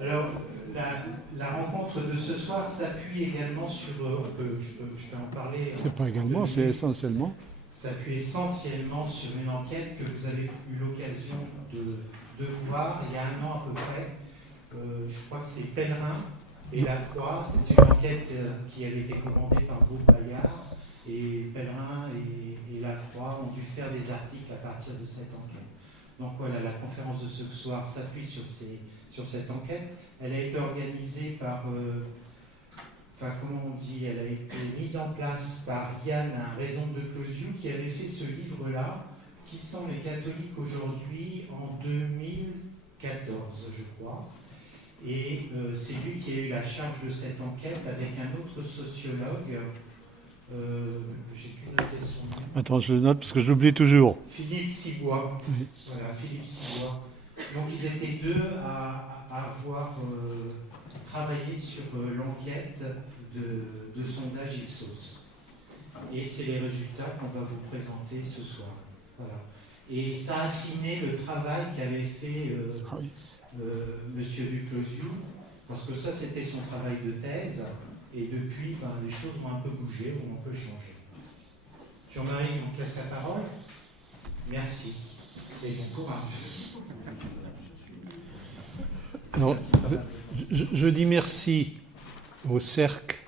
Alors, la rencontre de ce soir s'appuie également sur, je peux en parler. C'est pas également, c'est essentiellement. S'appuie essentiellement sur une enquête que vous avez eu l'occasion de voir il y a un an à peu près. Je crois que c'est Pellerin et La Croix. C'est une enquête qui avait été commandée par le groupe Bayard. Et Pellerin et La Croix ont dû faire des articles à partir de cette enquête. Donc voilà, la conférence de ce soir s'appuie sur cette enquête. Elle a été organisée par, comment on dit, elle a été mise en place par Yann Raison de Closiou, qui avait fait ce livre-là, Qui sont les catholiques aujourd'hui, en 2014, je crois. Et c'est lui qui a eu la charge de cette enquête avec un autre sociologue. J'ai pu noter son nom. Attends, je le note parce que je l'oublie toujours. Philippe Sibois. Oui. Voilà, Philippe Sibois. Donc ils étaient deux à avoir travaillé sur l'enquête de sondage Ipsos. Et c'est les résultats qu'on va vous présenter ce soir. Voilà. Et ça a affiné le travail qu'avait fait Monsieur Duclosiou, parce que ça c'était son travail de thèse. Et depuis, les choses ont un peu bougé, ont un peu changé. Jean-Marie, on te laisse la parole. Merci. Et bon courage. Alors, je dis merci au Cercle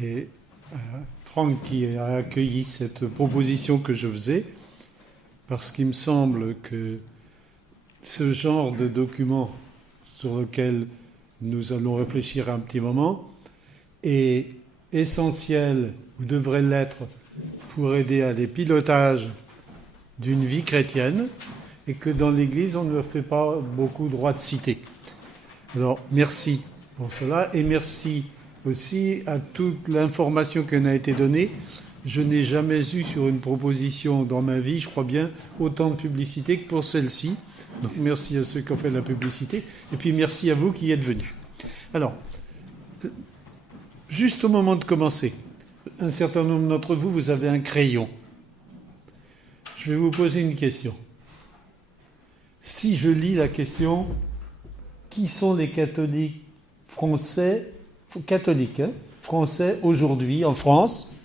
et à Franck qui a accueilli cette proposition que je faisais, parce qu'il me semble que ce genre de document sur lequel nous allons réfléchir un petit moment est essentiel, ou devrait l'être, pour aider à des pilotages d'une vie chrétienne, et que dans l'Église, on ne fait pas beaucoup droit de citer. Alors, merci pour cela, et merci aussi à toute l'information qui en a été donnée. Je n'ai jamais eu sur une proposition dans ma vie, je crois bien, autant de publicité que pour celle-ci. Donc, merci à ceux qui ont fait de la publicité, et puis merci à vous qui êtes venus. Alors, juste au moment de commencer, un certain nombre d'entre vous, vous avez un crayon. Je vais vous poser une question. Si je lis la question, qui sont les catholiques français, français aujourd'hui en France,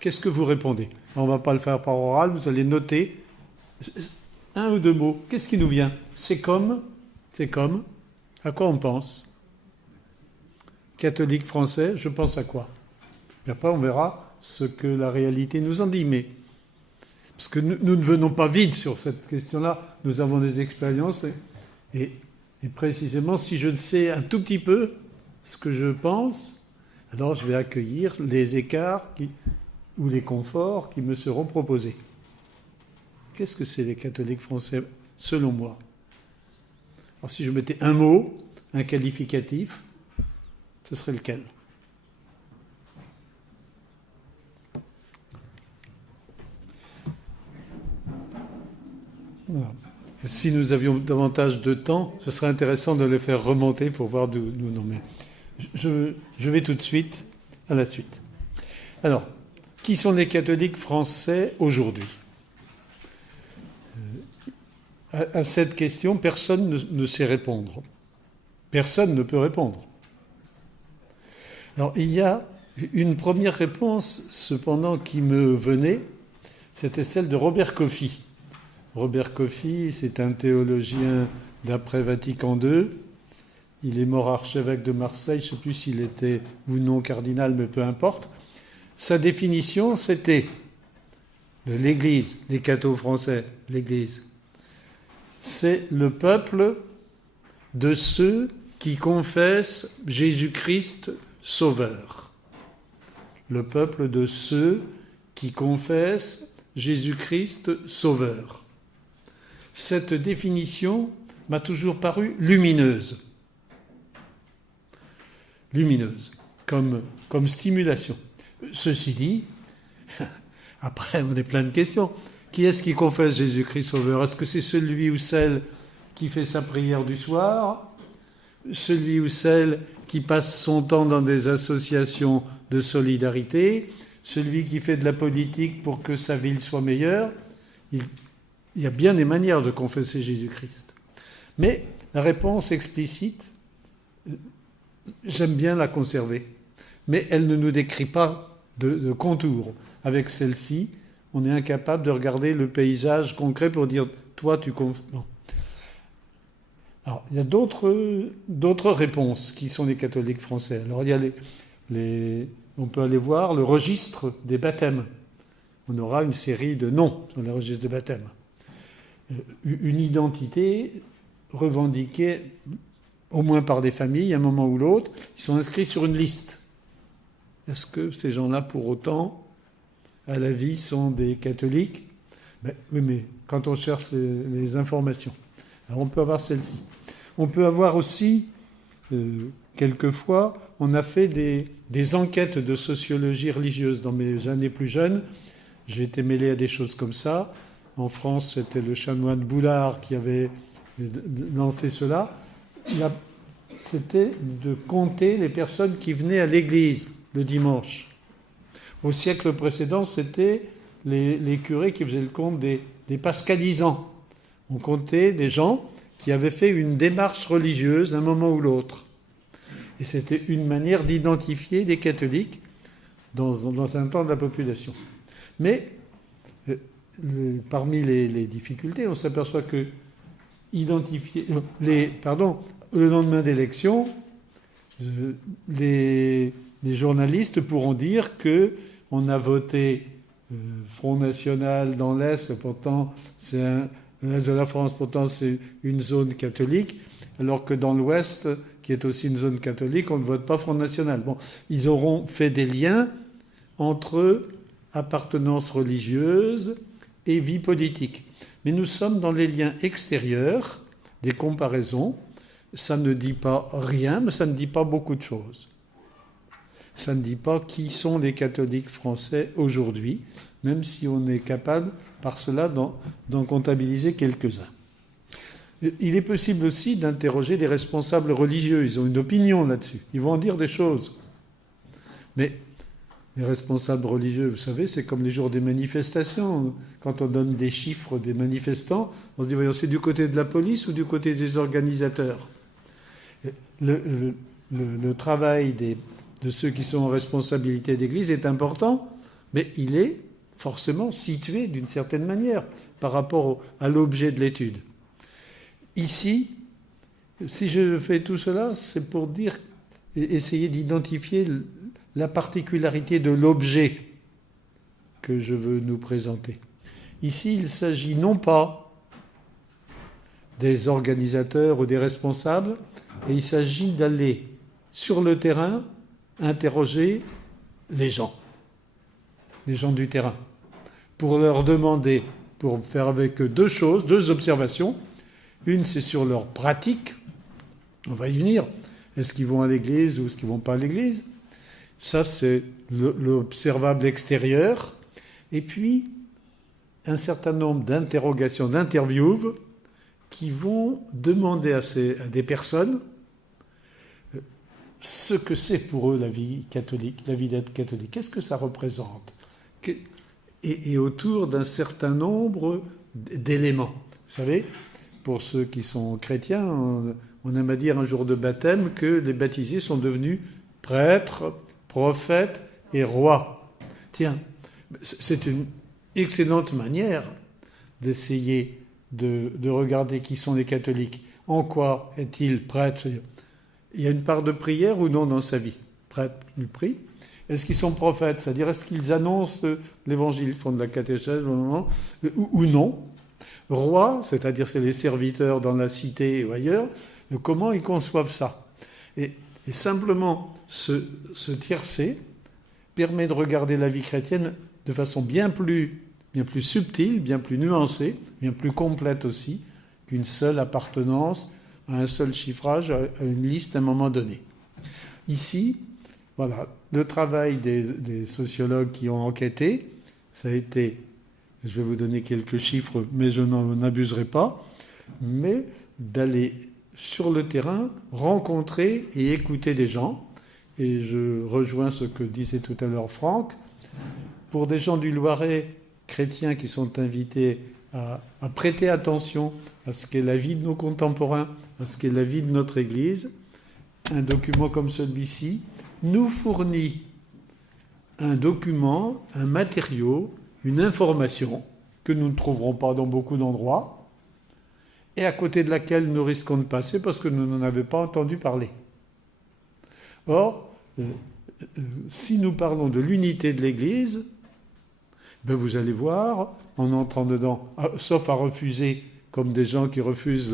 qu'est-ce que vous répondez? On ne va pas le faire par oral, vous allez noter un ou deux mots. Qu'est-ce qui nous vient? C'est comme, à quoi on pense? Catholique français, je pense à quoi? Et après, on verra ce que la réalité nous en dit. Mais parce que nous ne venons pas vides sur cette question-là, nous avons des expériences. Et précisément, si je sais un tout petit peu ce que je pense, alors je vais accueillir les écarts ou les conforts qui me seront proposés. Qu'est-ce que c'est les catholiques français, selon moi? Alors si je mettais un mot, un qualificatif, ce serait lequel? Voilà. Si nous avions davantage de temps, ce serait intéressant de les faire remonter pour voir d'où nous nommer. Je vais tout de suite à la suite. Alors, qui sont les catholiques français aujourd'hui? À cette question, personne ne sait répondre. Personne ne peut répondre. Alors, il y a une première réponse, cependant, qui me venait, c'était celle de Robert Coffey. Robert Coffey, c'est un théologien d'après Vatican II. Il est mort archevêque de Marseille, je ne sais plus s'il était ou non cardinal, mais peu importe. Sa définition, c'était de l'Église, les cathos français, l'Église. C'est le peuple de ceux qui confessent Jésus-Christ Sauveur. Le peuple de ceux qui confessent Jésus-Christ Sauveur. Cette définition m'a toujours paru lumineuse. Lumineuse, comme stimulation. Ceci dit, après on a plein de questions. Qui est-ce qui confesse Jésus-Christ Sauveur? Est-ce que c'est celui ou celle qui fait sa prière du soir? Celui ou celle qui passe son temps dans des associations de solidarité? Celui qui fait de la politique pour que sa ville soit meilleure? Il y a bien des manières de confesser Jésus-Christ. Mais la réponse explicite, j'aime bien la conserver. Mais elle ne nous décrit pas de contours. Avec celle-ci, on est incapable de regarder le paysage concret pour dire « toi, tu... » Non. Alors, il y a d'autres réponses qui sont les catholiques français. Alors, il y a on peut aller voir le registre des baptêmes. On aura une série de noms sur le registre de baptême. Une identité revendiquée au moins par des familles, à un moment ou l'autre, ils sont inscrits sur une liste. Est-ce que ces gens-là, pour autant, à la vie, sont des catholiques ? Oui, mais quand on cherche les informations, alors on peut avoir celle-ci. On peut avoir aussi, quelquefois, on a fait des enquêtes de sociologie religieuse. Dans mes années plus jeunes, j'ai été mêlé à des choses comme ça. En France, c'était le chanoine Boulard qui avait lancé cela. C'était de compter les personnes qui venaient à l'église le dimanche. Au siècle précédent, c'était les curés qui faisaient le compte des pascalisants. On comptait des gens qui avaient fait une démarche religieuse à un moment ou l'autre. Et c'était une manière d'identifier des catholiques dans un temps de la population. Mais parmi les difficultés, on s'aperçoit que le lendemain d'élection, les journalistes pourront dire qu'on a voté Front National dans l'Est, pourtant c'est l'Est de la France, pourtant c'est une zone catholique, alors que dans l'Ouest, qui est aussi une zone catholique, on ne vote pas Front National. Bon, ils auront fait des liens entre appartenance religieuse et vie politique. Mais nous sommes dans les liens extérieurs, des comparaisons. Ça ne dit pas rien, mais ça ne dit pas beaucoup de choses. Ça ne dit pas qui sont les catholiques français aujourd'hui, même si on est capable, par cela, d'en comptabiliser quelques-uns. Il est possible aussi d'interroger des responsables religieux. Ils ont une opinion là-dessus. Ils vont en dire des choses. Mais les responsables religieux, vous savez, c'est comme les jours des manifestations. Quand on donne des chiffres des manifestants, on se dit, voyons, c'est du côté de la police ou du côté des organisateurs ? Le travail de ceux qui sont en responsabilité d'Église est important, mais il est forcément situé d'une certaine manière par rapport à l'objet de l'étude. Ici, si je fais tout cela, c'est pour essayer d'identifier la particularité de l'objet que je veux nous présenter. Ici, il s'agit non pas des organisateurs ou des responsables, et il s'agit d'aller sur le terrain interroger les gens du terrain, pour leur demander, pour faire avec eux deux observations. Une, c'est sur leur pratique. On va y venir. Est-ce qu'ils vont à l'église ou est-ce qu'ils ne vont pas à l'église ? Ça, c'est l'observable extérieur. Et puis, un certain nombre d'interrogations, d'interviews qui vont demander à des personnes ce que c'est pour eux la vie catholique, la vie d'être catholique. Qu'est-ce que ça représente ? Et autour d'un certain nombre d'éléments. Vous savez, pour ceux qui sont chrétiens, on aime à dire un jour de baptême que les baptisés sont devenus prêtres, prophètes et rois. Tiens, c'est une excellente manière d'essayer de regarder qui sont les catholiques. En quoi est-il prêtre ? Il y a une part de prière ou non dans sa vie ? Prêtre, il prie. Est-ce qu'ils sont prophètes ? C'est-à-dire, est-ce qu'ils annoncent l'évangile, font de la catéchèse ou non ? Roi, c'est-à-dire c'est les serviteurs dans la cité ou ailleurs, comment ils conçoivent ça ? Et simplement, ce tiercé permet de regarder la vie chrétienne de façon bien plus subtile, bien plus nuancée, bien plus complète aussi, qu'une seule appartenance à un seul chiffrage, à une liste à un moment donné. Ici, voilà, le travail des sociologues qui ont enquêté, ça a été, je vais vous donner quelques chiffres, mais je n'en abuserai pas, mais d'aller sur le terrain, rencontrer et écouter des gens. Et je rejoins ce que disait tout à l'heure Franck. Pour des gens du Loiret chrétiens qui sont invités à prêter attention à ce qu'est la vie de nos contemporains, à ce qu'est la vie de notre Église, un document comme celui-ci nous fournit un document, un matériau, une information que nous ne trouverons pas dans beaucoup d'endroits et à côté de laquelle nous risquons de passer parce que nous n'en avons pas entendu parler. Or, si nous parlons de l'unité de l'Église, vous allez voir, en entrant dedans, sauf à refuser, comme des gens qui refusent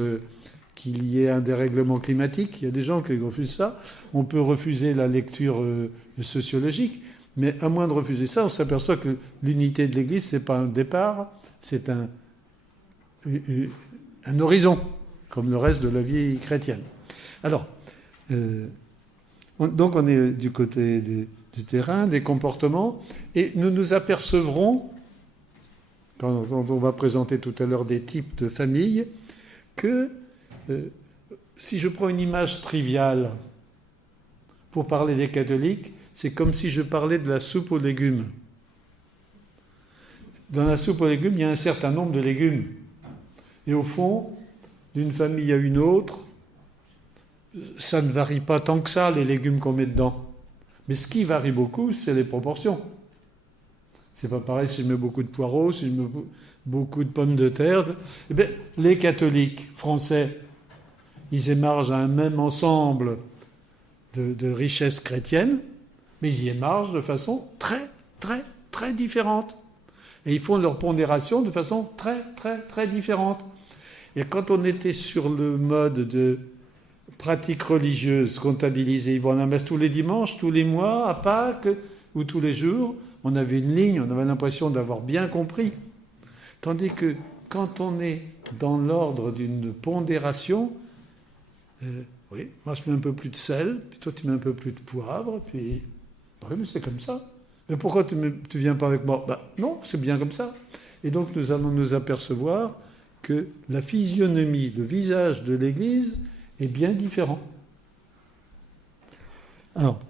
qu'il y ait un dérèglement climatique, il y a des gens qui refusent ça, on peut refuser la lecture sociologique, mais à moins de refuser ça, on s'aperçoit que l'unité de l'Église, ce n'est pas un départ, c'est un horizon, comme le reste de la vie chrétienne. Alors, donc on est du côté du terrain, des comportements, et nous nous apercevrons, quand on va présenter tout à l'heure des types de familles, que si je prends une image triviale pour parler des catholiques, c'est comme si je parlais de la soupe aux légumes. Dans la soupe aux légumes, il y a un certain nombre de légumes. Et au fond, d'une famille à une autre, ça ne varie pas tant que ça, les légumes qu'on met dedans. Mais ce qui varie beaucoup, c'est les proportions. C'est pas pareil si je mets beaucoup de poireaux, si je mets beaucoup de pommes de terre. Eh bien, les catholiques français, ils émargent à un même ensemble de richesses chrétiennes, mais ils y émargent de façon très, très, très différente. Et ils font leur pondération de façon très, très, très différente. Et quand on était sur le mode de pratique religieuse comptabilisée, ils vont à la messe tous les dimanches, tous les mois, à Pâques ou tous les jours, on avait une ligne, on avait l'impression d'avoir bien compris. Tandis que quand on est dans l'ordre d'une pondération, oui, moi je mets un peu plus de sel, puis toi tu mets un peu plus de poivre, puis oui, mais c'est comme ça. Mais pourquoi tu viens pas avec moi? Non, c'est bien comme ça. Et donc nous allons nous apercevoir que la physionomie, le visage de l'Église est bien différent. Alors,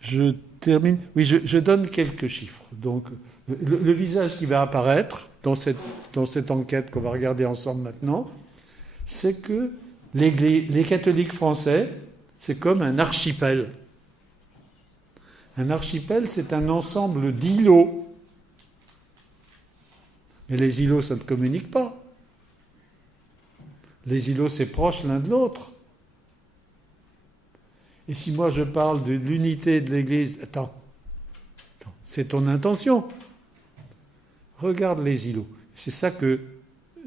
je termine. Oui, je donne quelques chiffres. Donc, le visage qui va apparaître dans cette enquête qu'on va regarder ensemble maintenant, c'est que les catholiques français, c'est comme un archipel. Un archipel, c'est un ensemble d'îlots. Mais les îlots, ça ne communique pas. Les îlots, c'est proche l'un de l'autre. Et si moi je parle de l'unité de l'Église, attends, c'est ton intention. Regarde les îlots. C'est ça que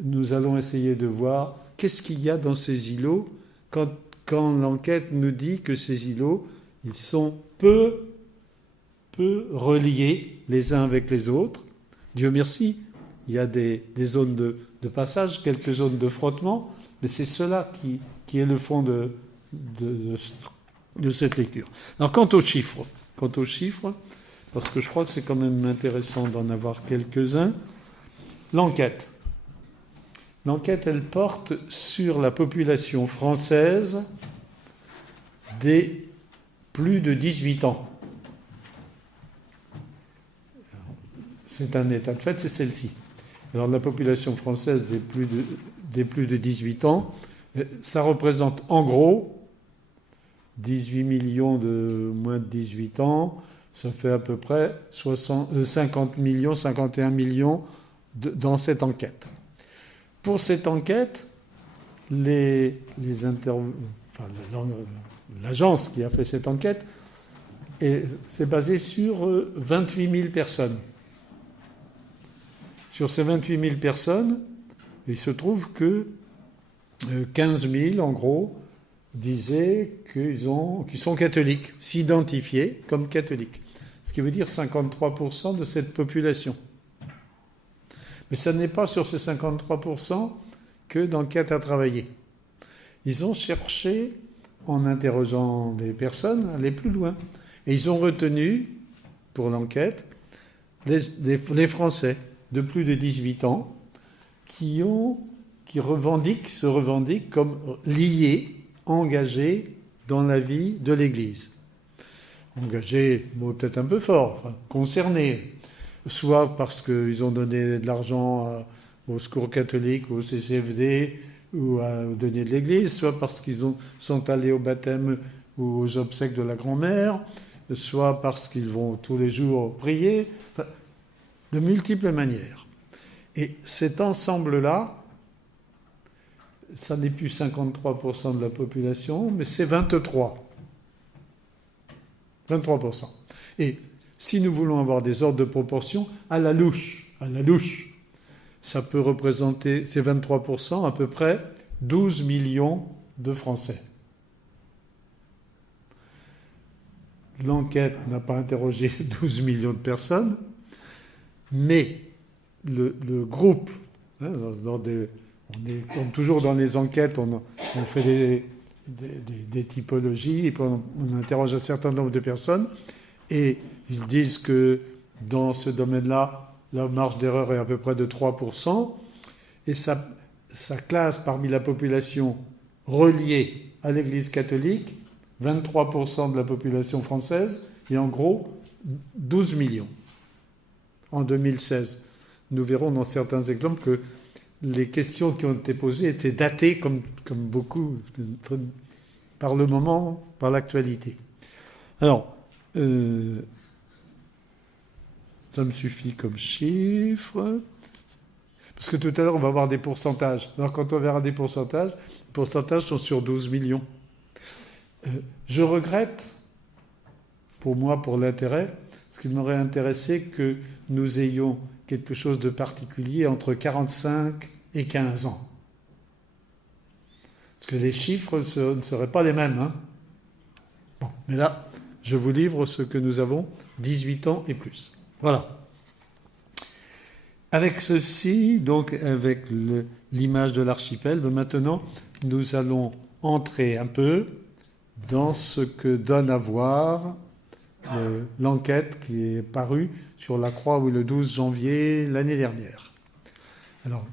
nous allons essayer de voir. Qu'est-ce qu'il y a dans ces îlots quand l'enquête nous dit que ces îlots, ils sont peu reliés les uns avec les autres. Dieu merci, il y a des zones de passage, quelques zones de frottement, mais c'est cela qui est le fond de cette lecture. Alors, quant aux chiffres, parce que je crois que c'est quand même intéressant d'en avoir quelques-uns, l'enquête, elle porte sur la population française des plus de 18 ans. C'est un état de fait, c'est celle-ci. Alors, la population française des plus de 18 ans, ça représente en gros 18 millions de moins de 18 ans, ça fait à peu près 50 millions, 51 millions dans cette enquête. Pour cette enquête, l'agence qui a fait cette enquête s'est basée sur 28 000 personnes. Sur ces 28 000 personnes, il se trouve que 15 000, en gros, disaient qu'ils sont catholiques, s'identifiaient comme catholiques. Ce qui veut dire 53% de cette population. Mais ce n'est pas sur ces 53% que l'enquête a travaillé. Ils ont cherché, en interrogeant des personnes, à aller plus loin. Et ils ont retenu, pour l'enquête, les Français de plus de 18 ans qui se revendiquent comme liés, engagés dans la vie de l'Église. Engagés, peut-être un peu fort, concernés, soit parce qu'ils ont donné de l'argent au Secours catholique, au CCFD, ou à donner de l'Église, soit parce qu'ils sont allés au baptême ou aux obsèques de la grand-mère, soit parce qu'ils vont tous les jours prier, enfin, de multiples manières. Et cet ensemble-là, ça n'est plus 53% de la population, mais c'est 23%. Et si nous voulons avoir des ordres de proportion, à la louche, ça peut représenter, ces 23%, à peu près 12 millions de Français. L'enquête n'a pas interrogé 12 millions de personnes, mais le groupe, hein, on est comme toujours dans les enquêtes, on fait des typologies, et puis on interroge un certain nombre de personnes, et ils disent que dans ce domaine-là, la marge d'erreur est à peu près de 3%, et ça classe parmi la population reliée à l'Église catholique 23% de la population française, et en gros 12 millions en 2016. Nous verrons dans certains exemples que les questions qui ont été posées étaient datées, comme beaucoup, par le moment, par l'actualité. Alors, ça me suffit comme chiffre. Parce que tout à l'heure, on va voir des pourcentages. Alors, quand on verra des pourcentages, les pourcentages sont sur 12 millions. Je regrette, pour moi, pour l'intérêt, parce qu'il m'aurait intéressé que nous ayons quelque chose de particulier entre 45 et 15 ans. Parce que les chiffres ne seraient pas les mêmes. Hein. Bon, mais là, je vous livre ce que nous avons, 18 ans et plus. Voilà. Avec ceci, donc avec l'image de l'archipel, maintenant, nous allons entrer un peu dans ce que donne à voir l'enquête qui est parue sur la Croix le 12 janvier l'année dernière. Alors,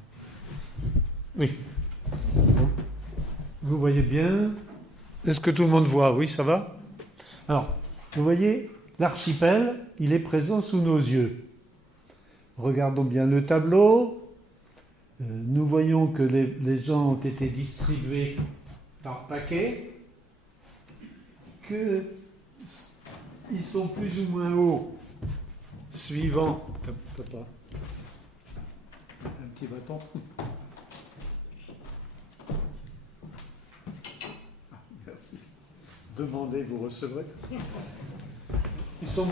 oui. Vous voyez bien? Est-ce que tout le monde voit? Oui, ça va? Alors, vous voyez, l'archipel, il est présent sous nos yeux. Regardons bien le tableau. Nous voyons que les gens ont été distribués par paquet, qu'ils sont plus ou moins hauts, suivant... T'as pas un petit bâton? Merci. Demandez, vous recevrez. Ils sont...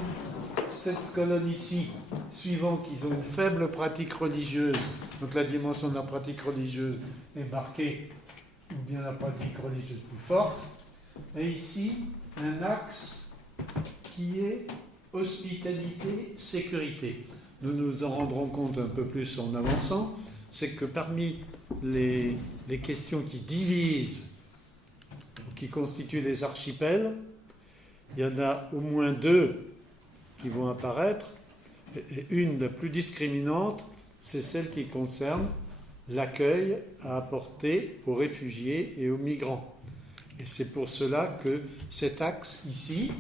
Cette colonne ici, suivant qu'ils ont une faible pratique religieuse, donc la dimension de la pratique religieuse est marquée, ou bien la pratique religieuse plus forte, et ici, un axe qui est hospitalité-sécurité. Nous nous en rendrons compte un peu plus en avançant, c'est que parmi les questions qui divisent, qui constituent les archipels, il y en a au moins deux qui vont apparaître, et une, la plus discriminante, c'est celle qui concerne l'accueil à apporter aux réfugiés et aux migrants. Et c'est pour cela que cet axe ici,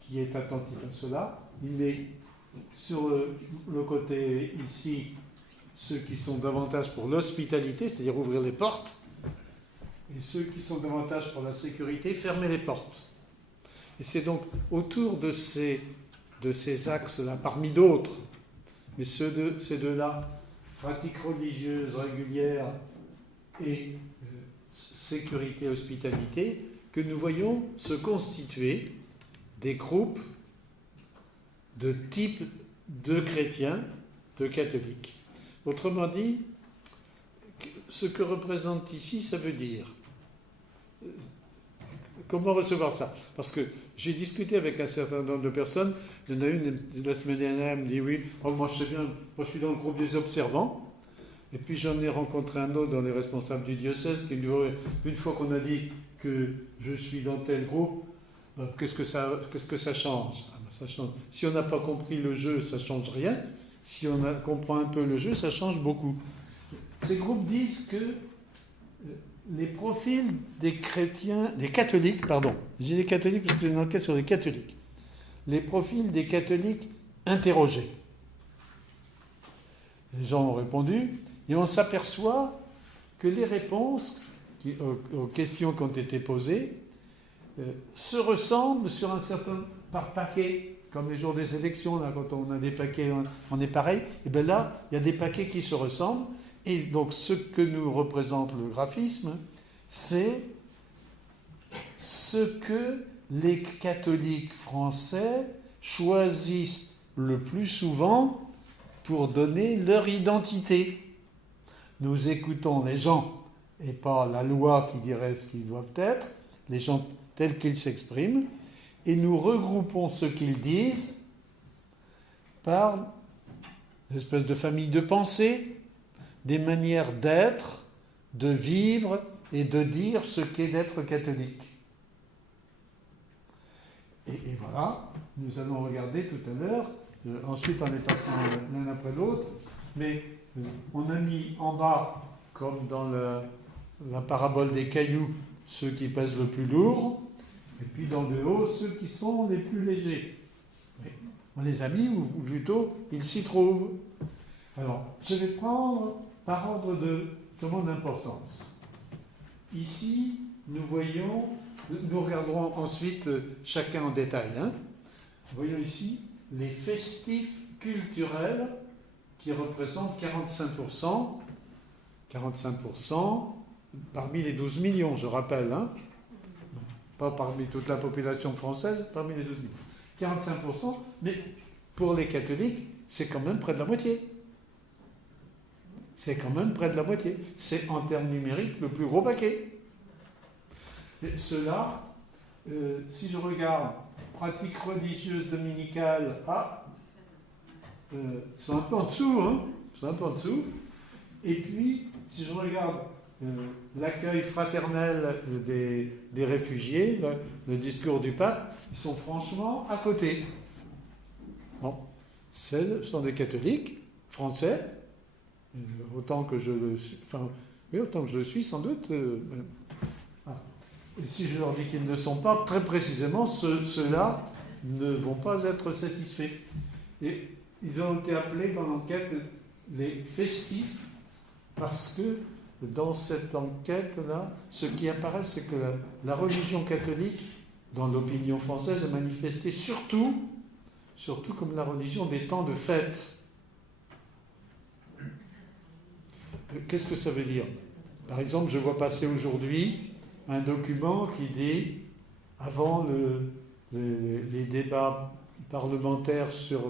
qui est attentif à cela, il est sur le côté ici, ceux qui sont davantage pour l'hospitalité, c'est-à-dire ouvrir les portes, et ceux qui sont davantage pour la sécurité, fermer les portes. Et c'est donc autour de ces axes-là, parmi d'autres, mais ces deux-là, pratique religieuse régulière et sécurité, hospitalité, que nous voyons se constituer des groupes de type de chrétiens, de catholiques. Autrement dit, ce que représente ici, ça veut dire... Comment recevoir ça? Parce que j'ai discuté avec un certain nombre de personnes. Il y en a une, la semaine dernière, elle me dit oui, moi je sais bien, moi je suis dans le groupe des observants. Et puis j'en ai rencontré un autre dans les responsables du diocèse qui me dit une fois qu'on a dit que je suis dans tel groupe, qu'est-ce que ça change? Ça change. Si on n'a pas compris le jeu, ça ne change rien. Si on comprend un peu le jeu, ça change beaucoup. Ces groupes disent que les profils des catholiques, je dis des catholiques parce que j'ai une enquête sur les catholiques, les profils des catholiques interrogés. Les gens ont répondu, et on s'aperçoit que les réponses aux questions qui ont été posées se ressemblent sur un certain par paquet, comme les jours des élections, là, quand on a des paquets, on est pareil. Et bien là, il y a des paquets qui se ressemblent. Et donc, ce que nous représente le graphisme, c'est ce que les catholiques français choisissent le plus souvent pour donner leur identité. Nous écoutons les gens, et pas la loi qui dirait ce qu'ils doivent être, les gens tels qu'ils s'expriment, et nous regroupons ce qu'ils disent par une espèce de famille de pensée, des manières d'être, de vivre et de dire ce qu'est d'être catholique. Et voilà, nous allons regarder tout à l'heure, ensuite en les passant l'un après l'autre, mais on a mis en bas, comme dans la parabole des cailloux, ceux qui pèsent le plus lourd, et puis dans le haut, ceux qui sont les plus légers. Mais on les a mis, ou plutôt, ils s'y trouvent. Alors, je vais prendre par ordre d'importance. Ici, nous regarderons ensuite chacun en détail. Voyons ici les festifs culturels qui représentent 45%. 45% parmi les 12 millions, je rappelle. Pas parmi toute la population française, parmi les 12 millions. 45%, mais pour les catholiques, c'est quand même près de la moitié. C'est quand même près de la moitié. C'est en termes numériques le plus gros paquet. Et cela, si je regarde pratique religieuse dominicale, c'est un peu en dessous, c'est un peu en dessous. Et puis, si je regarde l'accueil fraternel des réfugiés, le discours du pape, ils sont franchement à côté. Bon, ce sont des catholiques français, autant que je le suis, autant que je le suis sans doute. Et si je leur dis qu'ils ne sont pas, très précisément, ceux-là ne vont pas être satisfaits. Et ils ont été appelés dans l'enquête les festifs, parce que dans cette enquête-là, ce qui apparaît, c'est que la religion catholique, dans l'opinion française, est manifestée surtout comme la religion des temps de fête. Qu'est-ce que ça veut dire ? Par exemple, je vois passer aujourd'hui un document qui dit, avant les débats parlementaires sur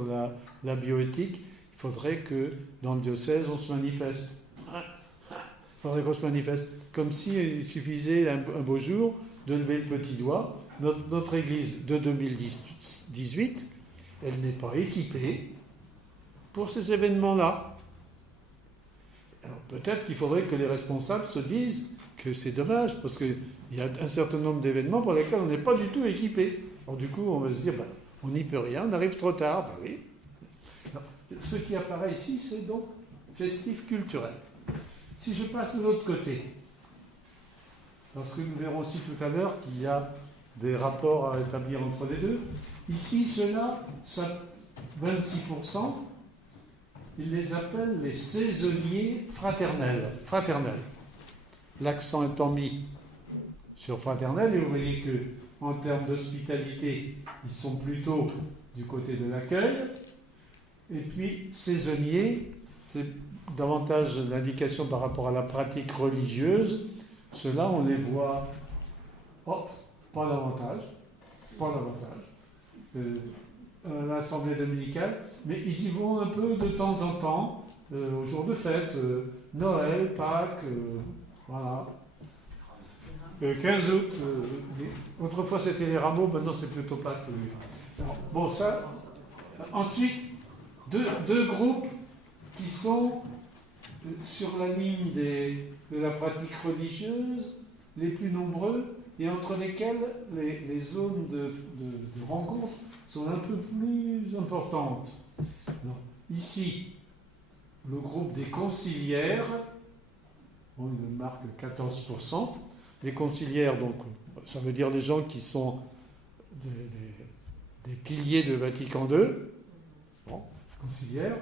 la bioéthique, il faudrait que dans le diocèse, on se manifeste. Il faudrait qu'on se manifeste. Comme s'il suffisait un beau jour de lever le petit doigt. Notre Église de 2018, elle n'est pas équipée pour ces événements-là. Alors peut-être qu'il faudrait que les responsables se disent que c'est dommage, parce qu'il y a un certain nombre d'événements pour lesquels on n'est pas du tout équipé. Alors du coup, on va se dire, on n'y peut rien, on arrive trop tard. Oui. Alors, ce qui apparaît ici, c'est donc festif culturel. Si je passe de l'autre côté, parce que nous verrons aussi tout à l'heure qu'il y a des rapports à établir entre les deux, ici, ceux-là, 26%, ils les appellent les saisonniers fraternels. L'accent étant mis sur fraternel, et vous voyez qu'en termes d'hospitalité, ils sont plutôt du côté de l'accueil. Et puis, saisonniers, c'est davantage l'indication par rapport à la pratique religieuse. Ceux-là, on les voit, pas davantage, à l'Assemblée dominicale, mais ils y vont un peu de temps en temps, au jour de fête, Noël, Pâques, voilà. 15 août, autrefois c'était les rameaux, maintenant c'est plutôt Pâques. Alors, bon, ça. Ensuite, deux groupes qui sont sur la ligne de la pratique religieuse, les plus nombreux, et entre lesquels les zones de rencontre sont un peu plus importantes. Alors, ici, le groupe des conciliaires, il marque 14%. Les conciliaires, donc, ça veut dire les gens qui sont des piliers de Vatican II. Bon, conciliaires.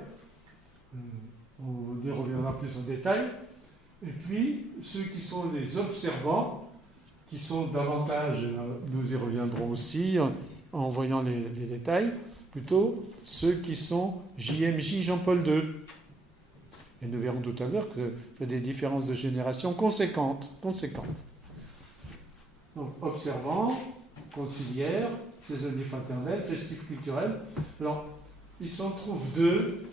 On y reviendra plus en détail. Et puis, ceux qui sont les observants, qui sont davantage, nous y reviendrons aussi en voyant les détails, plutôt ceux qui sont JMJ Jean-Paul II. Et nous verrons tout à l'heure qu'il y a des différences de génération conséquentes. Donc, observants, conciliaires, saisonniers fraternels, festifs culturels. Alors, il s'en trouve deux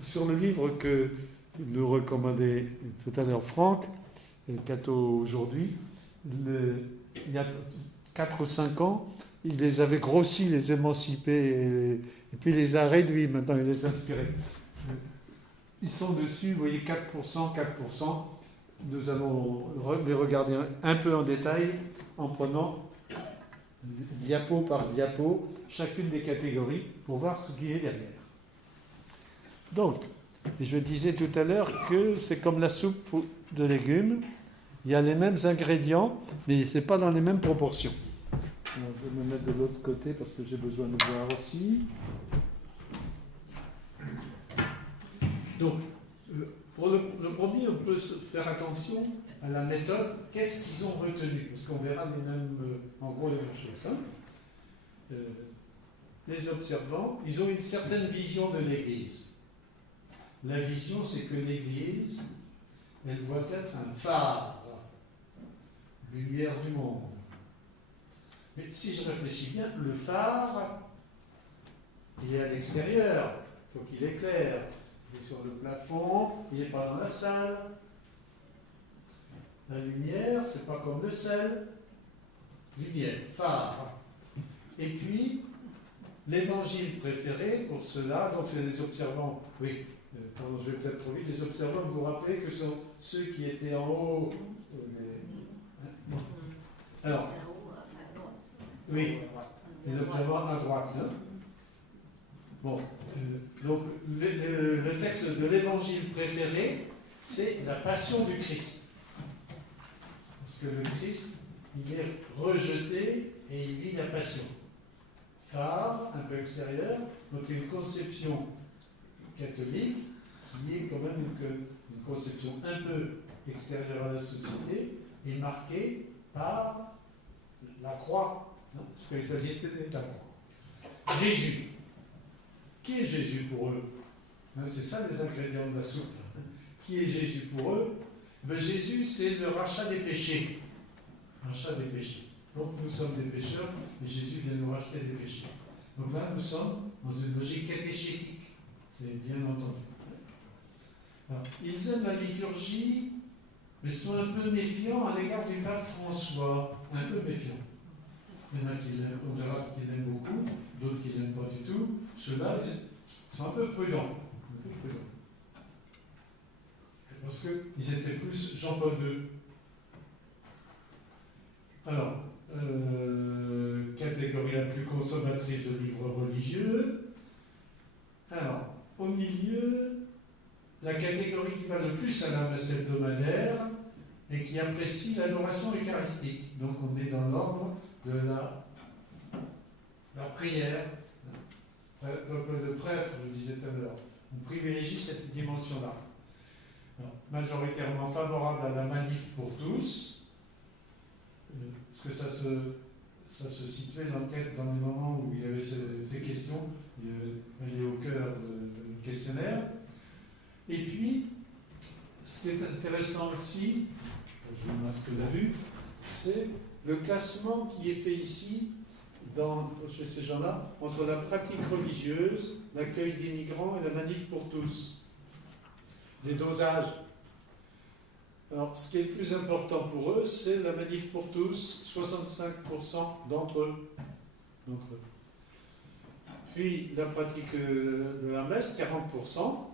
sur le livre que nous recommandait tout à l'heure Franck, Cato aujourd'hui. Il y a 4 ou 5 ans, il les avait grossis, les émancipés, et puis il les a réduits. Maintenant, il les a inspirés. Ils sont dessus, vous voyez, 4%. Nous allons les regarder un peu en détail en prenant diapo par diapo chacune des catégories pour voir ce qui est derrière. Donc, je disais tout à l'heure que c'est comme la soupe de légumes. Il y a les mêmes ingrédients, mais ce n'est pas dans les mêmes proportions. Alors, je vais me mettre de l'autre côté parce que j'ai besoin de voir aussi. Donc, pour le premier, on peut faire attention à la méthode. Qu'est-ce qu'ils ont retenu? Parce qu'on verra en gros les mêmes choses. Les observants, ils ont une certaine vision de l'Église. La vision, c'est que l'Église, elle doit être un phare, lumière du monde. Mais si je réfléchis bien, le phare, il est à l'extérieur, il faut qu'il éclaire. Il est sur le plafond, il n'est pas dans la salle. La lumière, c'est pas comme le sel. Lumière, phare. Et puis, l'évangile préféré pour cela, donc c'est les observants, oui, pardon, je vais peut-être trop vite, les observants, vous vous rappelez que sont ceux qui étaient en haut. Alors, oui, les observants à droite. Hein. Bon, donc le texte de l'évangile préféré, c'est la passion du Christ. Parce que le Christ, il est rejeté et il vit la passion. Phare, un peu extérieur, donc une conception catholique qui est quand même une conception un peu extérieure à la société et marquée par la croix, spiritualité de la croix. Jésus. Qui est Jésus pour eux? C'est ça les ingrédients de la soupe. Qui est Jésus pour eux? Jésus, c'est le rachat des péchés. Rachat des péchés. Donc nous sommes des pécheurs, et Jésus vient nous racheter des péchés. Donc là, nous sommes dans une logique catéchétique. C'est bien entendu. Alors, ils aiment la liturgie, mais sont un peu méfiants à l'égard du pape François. Un peu méfiants. Il y en a qui l'aiment, on verra qui l'aiment beaucoup, d'autres qui ne l'aiment pas du tout. Ceux-là, ils sont un peu prudents. Parce qu'ils étaient plus Jean-Paul II. Alors, catégorie la plus consommatrice de livres religieux. Alors, au milieu, la catégorie qui va le plus à la messe hebdomadaire et qui apprécie l'adoration eucharistique. Donc, on est dans l'ordre de la prière. Donc, le prêtre, je disais tout à l'heure, on privilégie cette dimension-là. Majoritairement favorable à la manif pour tous, parce que ça se situait l'enquête dans les moments où il y avait ces questions, elle est au cœur du questionnaire. Et puis, ce qui est intéressant aussi, je vous masque la vue, c'est le classement qui est fait ici, chez ces gens-là, entre la pratique religieuse, l'accueil des migrants et la manif pour tous. Les dosages. Alors, ce qui est le plus important pour eux, c'est la manif pour tous, 65% d'entre eux. Puis la pratique de la messe, 40%,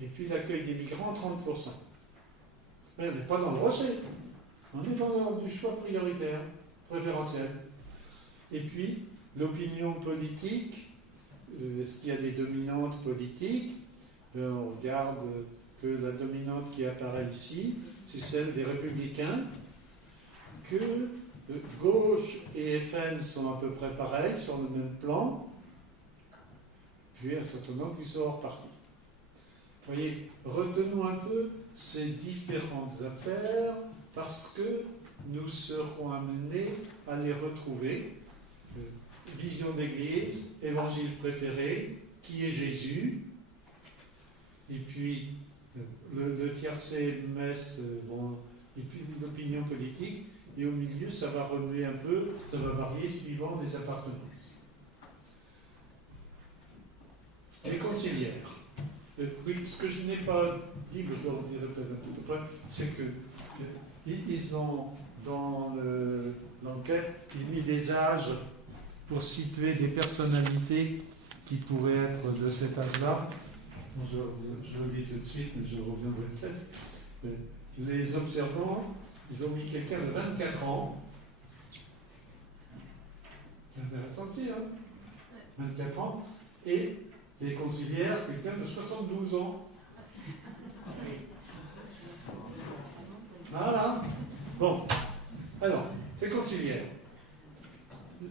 et puis l'accueil des migrants, 30%. Mais on n'est pas dans le rocher, on est dans du choix prioritaire, préférentiel. Et puis, l'opinion politique, est-ce qu'il y a des dominantes politiques? On regarde que la dominante qui apparaît ici, c'est celle des Républicains, que gauche et FN sont à peu près pareils, sur le même plan, puis un certain nombre qui sont hors parti. Vous voyez, retenons un peu ces différentes affaires, parce que nous serons amenés à les retrouver. Vision d'Église, évangile préféré, qui est Jésus, et puis le tiercé, messe, bon, et puis l'opinion politique, et au milieu, ça va remuer un peu, ça va varier suivant les appartenances. Les conciliaires. Oui, ce que je n'ai pas dit, mais je le redirai peut-être un tout peu, c'est que ils ont, dans l'enquête, mis des âges pour situer des personnalités qui pourraient être de cet âge-là. Bon, je le dis tout de suite, mais je reviendrai peut-être. Les observants, ils ont mis quelqu'un de 24 ans. C'est intéressant aussi, hein 24 ans. Et les conciliaires, quelqu'un de 72 ans. Voilà. Bon. Alors, ces conciliaires.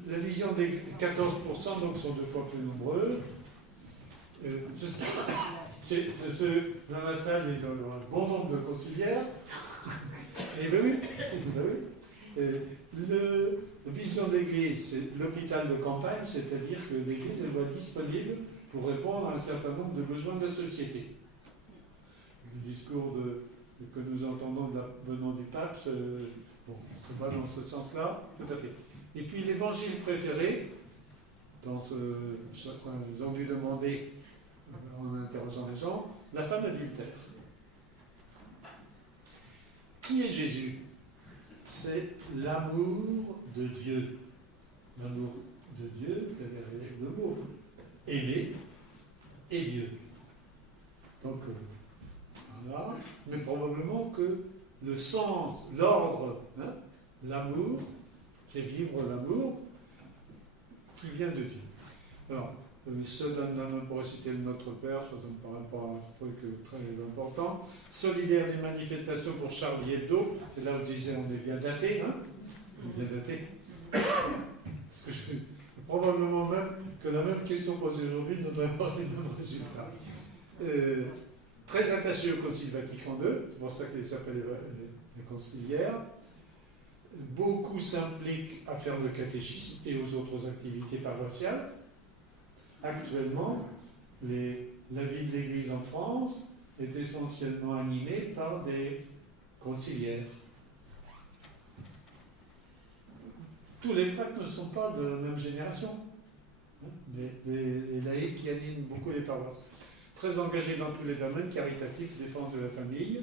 La vision des 14% donc sont 2 fois plus nombreux. Dans la salle, il y a un bon nombre de conciliaires. Et bien oui, vous savez, la vision d'église, c'est l'hôpital de campagne, c'est-à-dire que l'église elle doit être disponible pour répondre à un certain nombre de besoins de la société. Le discours que nous entendons venant du pape, bon, c'est pas dans ce sens-là, tout à fait. Et puis l'évangile préféré, ils ont dû demander, en interrogeant les gens, la femme adultère. Qui est Jésus? C'est l'amour de Dieu. L'amour de Dieu, c'est-à-dire le mot aimer et Dieu. Donc, voilà. Mais probablement que le sens, l'ordre, hein, l'amour, c'est vivre l'amour qui vient de Dieu. Alors, se donne, pour citer le Notre Père, ça ne paraît pas un truc très important. Solidaire des manifestations pour Charlie Hebdo, c'est là où je disais on est bien daté, hein? On est bien daté. Parce que probablement même que la même question posée aujourd'hui ne donnerait pas les mêmes résultats. Très attaché au Concile Vatican II, c'est pour ça qu'ils s'appellent les conciliaires. Beaucoup s'impliquent à faire le catéchisme et aux autres activités paroissiales. Actuellement, la vie de l'Église en France est essentiellement animée par des conciliaires. Tous les prêtres ne sont pas de la même génération. Les laïcs qui animent beaucoup les paroisses. Très engagés dans tous les domaines caritatifs, défense de la famille.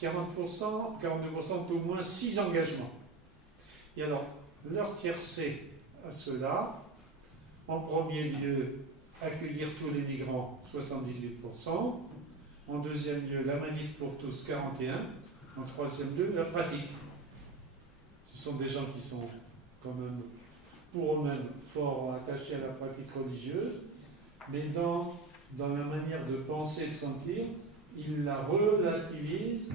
42% ont au moins 6 engagements. Et alors, leur tiercé à cela, en premier lieu, accueillir tous les migrants, 78%. En deuxième lieu, la manif pour tous, 41%. En troisième lieu, la pratique. Ce sont des gens qui sont quand même, pour eux-mêmes, fort attachés à la pratique religieuse, mais dans la manière de penser et de sentir, ils la relativisent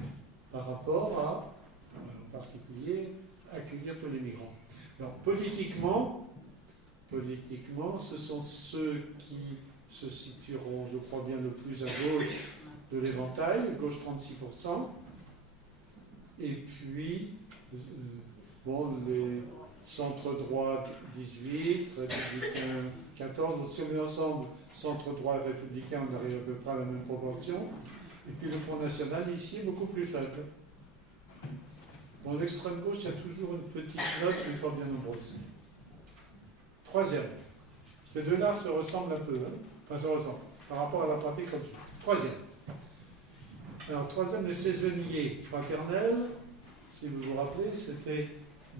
par rapport à, en particulier, accueillir tous les migrants. Alors, politiquement, ce sont ceux qui se situeront, je crois bien, le plus à gauche de l'éventail, gauche 36%, et puis, les centre-droit 18, républicain 14, bon, si on met ensemble centre-droit et républicain, on arrive à peu près à la même proportion, et puis le Front National, ici, est beaucoup plus faible. Dans l'extrême gauche, il y a toujours une petite note, mais pas bien nombreuse. Troisième. Ces deux-là se ressemblent un peu, hein. Enfin, se ressemblent par rapport à la pratique religieuse. Troisième. Alors, troisième, les saisonniers fraternels, si vous vous rappelez, c'était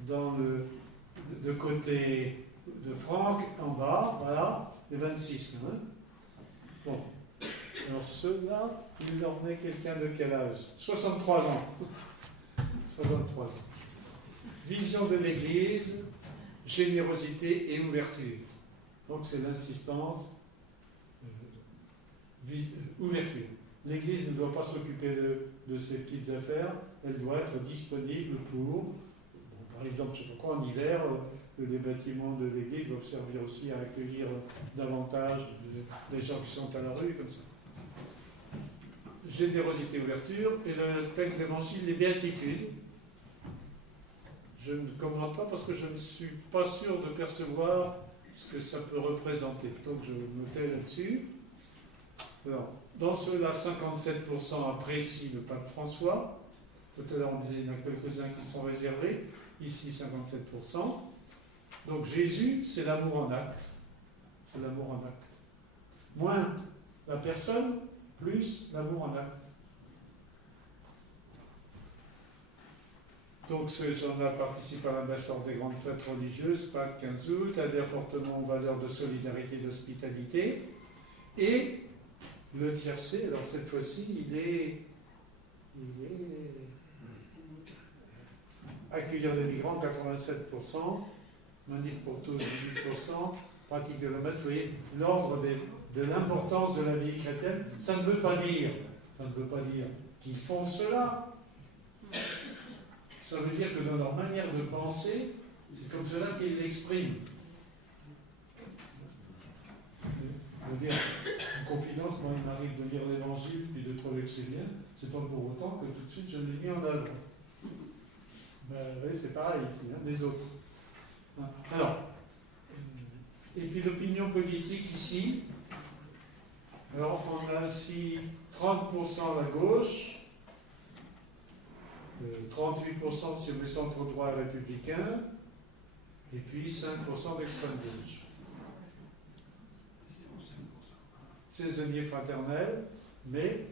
de côté de Franck, en bas, voilà, les 26. Hein. Bon. Alors, ceux-là, il leur met quelqu'un de quel âge? 63 ans. 63 ans. Vision de l'Église, générosité et ouverture. Donc c'est l'insistance, ouverture. L'Église ne doit pas s'occuper de ces petites affaires, elle doit être disponible pour, par exemple, je sais pas quoi, en hiver, les bâtiments de l'Église doivent servir aussi à accueillir davantage des gens qui sont à la rue, comme ça. Générosité, ouverture, et le texte d'évangile, les béatitudes. je ne commente pas parce que je ne suis pas sûr de percevoir ce que ça peut représenter. Donc je me tais là-dessus. Alors, dans ceux-là, 57% apprécient le pape François. Tout à l'heure, on disait qu'il y en a quelques-uns qui sont réservés. Ici, 57%. Donc Jésus, c'est l'amour en acte. C'est l'amour en acte. Moins la personne, plus l'amour en acte. Donc ces gens-là participent à la messe lors des grandes fêtes religieuses, Pâques, 15 août, adhèrent fortement aux valeurs de solidarité et d'hospitalité. Et le tiercé, alors cette fois-ci, il est accueillir les migrants, 87%, manif pour tous, 18%, pratique de la messe. Vous voyez, l'ordre de l'importance de la vie chrétienne, ça ne veut pas dire qu'ils font cela. Ça veut dire que dans leur manière de penser, c'est comme cela qu'ils l'expriment. Je veux dire, en confidence, moi il m'arrive de lire l'évangile puis de trouver que c'est bien, c'est pas pour autant que tout de suite je l'ai mis en œuvre. Ben, oui, c'est pareil ici, hein, les autres. Alors, et puis l'opinion politique ici, alors on a aussi 30% à la gauche, 38% sur les centres droits républicains, et puis 5% d'extrême gauche. Saisonnier fraternel, mais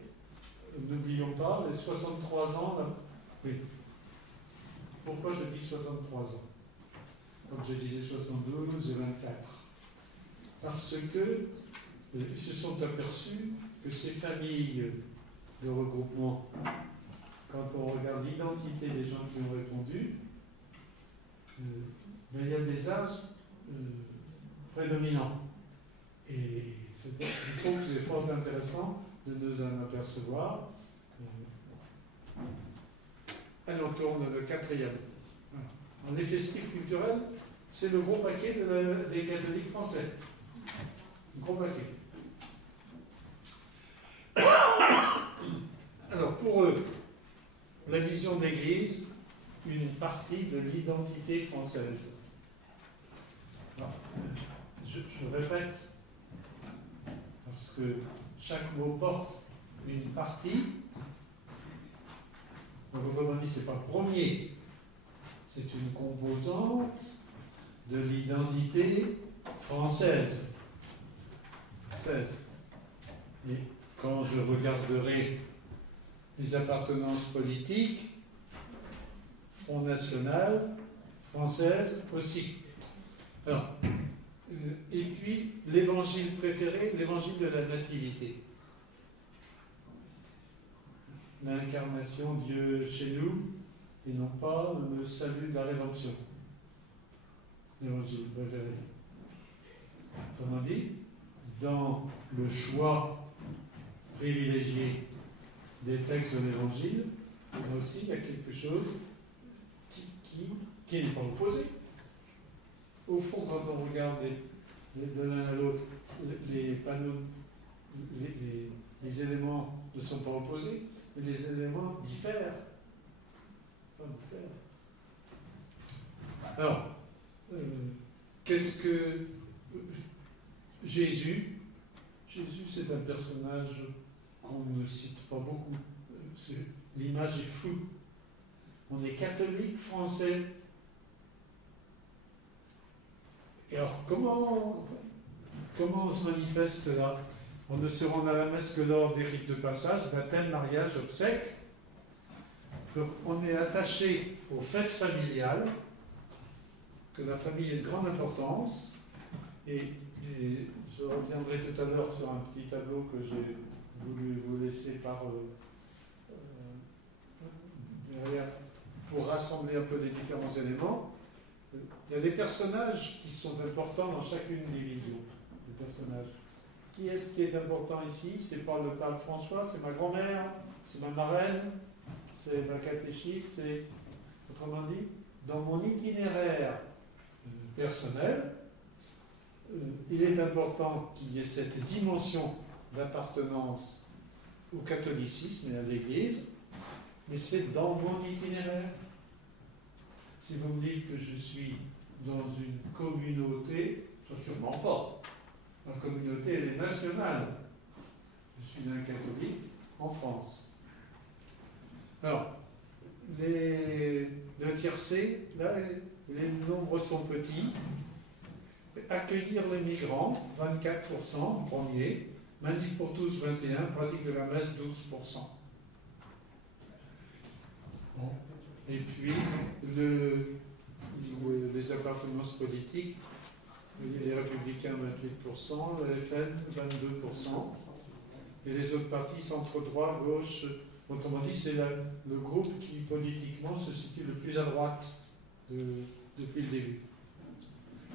n'oublions pas les 63 ans. Oui. Pourquoi je dis 63 ans? Comme je disais 72 et 24. Parce que ils se sont aperçus que ces familles de regroupement, quand on regarde l'identité des gens qui ont répondu, il y a des âges prédominants. Et je trouve que c'est fort intéressant de nous en apercevoir. Elle en tourne le quatrième. En les festifs culturels, c'est le gros paquet des catholiques français. Le gros paquet. Alors pour eux, la vision de l'Église, une partie de l'identité française. Alors, je répète, parce que chaque mot porte une partie. Donc, autrement dit, ce n'est pas le premier, c'est une composante de l'identité française. Et quand je regarderai les appartenances politiques, Front National, française aussi. Alors, et puis l'évangile préféré, l'évangile de la nativité. L'incarnation, Dieu chez nous, et non pas le salut de la rédemption. L'évangile préféré. Autrement dit, dans le choix privilégié des textes de l'évangile, là aussi il y a quelque chose qui n'est pas opposé. Au fond, quand on regarde de l'un à l'autre, les panneaux, les éléments ne sont pas opposés, mais les éléments diffèrent. Alors, qu'est-ce que Jésus, c'est un personnage qu'on ne cite pas beaucoup. L'image est floue. On est catholique français. Et alors, comment on se manifeste là? On ne se rend à la messe que lors des rites de passage, baptême, mariage, obsèques. Donc, on est attaché aux fêtes familiales, que la famille est de grande importance. Et je reviendrai tout à l'heure sur un petit tableau que j'ai voulu vous laisser par derrière pour rassembler un peu les différents éléments. Il y a des personnages qui sont importants dans chacune des visions. Des personnages. Qui est-ce qui est important ici? C'est pas le pape François, c'est ma grand-mère, c'est ma marraine, c'est ma catéchiste, c'est, autrement dit, dans mon itinéraire personnel, il est important qu'il y ait cette dimension d'appartenance au catholicisme et à l'Église, mais c'est dans mon itinéraire. si vous me dites que je suis dans une communauté, sûrement pas. La communauté, elle est nationale. Je suis un catholique en France. Alors, le tiercé, là, les nombres sont petits. Accueillir les migrants, 24% premier. Manif pour tous, 21%. Pratique de la messe, 12%. Bon. Et puis, les appartenances politiques, les Républicains, 28%, le FN, 22%. Et les autres partis, centre-droit, gauche, autrement dit, c'est le groupe qui, politiquement, se situe le plus à droite depuis le début.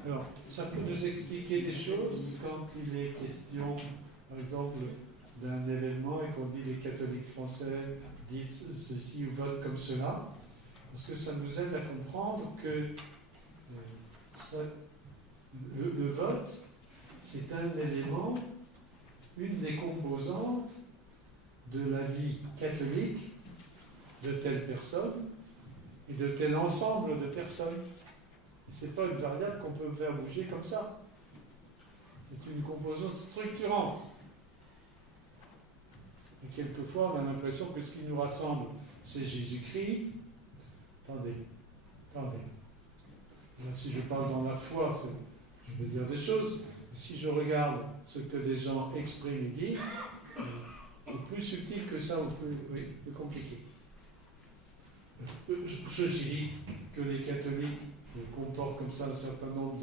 Alors, ça peut nous expliquer des choses quand il est question, par exemple, d'un événement et qu'on dit les catholiques français disent ceci ou votent comme cela, parce que ça nous aide à comprendre que le vote, c'est un élément, une des composantes de la vie catholique de telle personne et de tel ensemble de personnes. Ce n'est pas une variable qu'on peut faire bouger comme ça. C'est une composante structurante. Et quelquefois, on a l'impression que ce qui nous rassemble, c'est Jésus-Christ. Attendez. Là, si je parle dans la foi, je peux dire des choses. Si je regarde ce que des gens expriment et disent, c'est plus subtil que ça, ou plus compliqué. Je dis que les catholiques comportent comme ça un certain nombre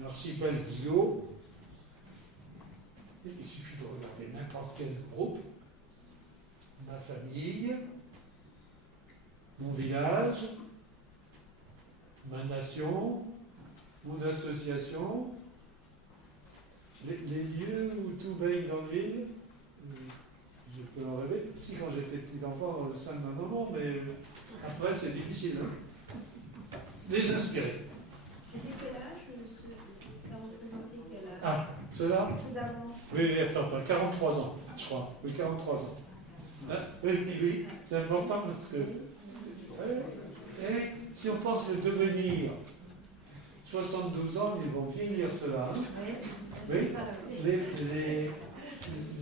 d'archipels d'îlots. Il suffit de regarder n'importe quel groupe, ma famille, mon village, ma nation, mon association, les lieux où tout baigne dans l'huile. Je peux en rêver. Si, quand j'étais petit enfant, dans le sein de ma maman, mais après, c'est difficile. Hein. Les inspirer. C'était quel âge ça représentait quel âge? Ah, cela Oui, attends, 43 ans, je crois. Oui, 43 ans. Hein? Oui, c'est important parce que. Si on pense le devenir, 72 ans, ils vont vieillir cela. Hein? Oui,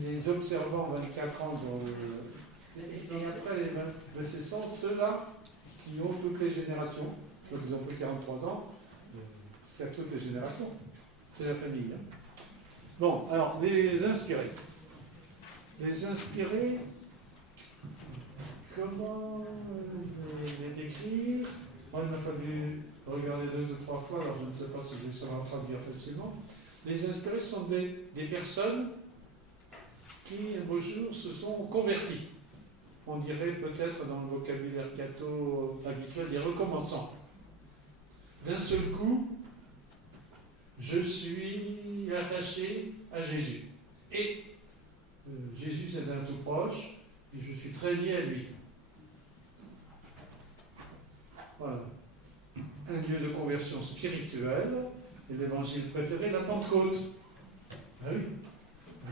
les observants 24 ans et après ce sont ceux-là qui ont toutes les générations. Donc ils ont pris 43 ans, parce qu'il y a toutes les générations. C'est la famille. Hein. Bon, alors, les inspirer. Les inspirer, comment les décrire? Moi, il m'a fallu regarder 2 ou 3 fois, alors je ne sais pas si je vais savoir traduire facilement. Les inspirés sont des personnes qui, un beau jour, se sont convertis. On dirait peut-être dans le vocabulaire catho habituel des recommençants. D'un seul coup, je suis attaché à Jésus. Et Jésus, c'est un tout proche, et je suis très lié à lui. Voilà. Un lieu de conversion spirituelle, et l'évangile préféré, la Pentecôte. Ah oui,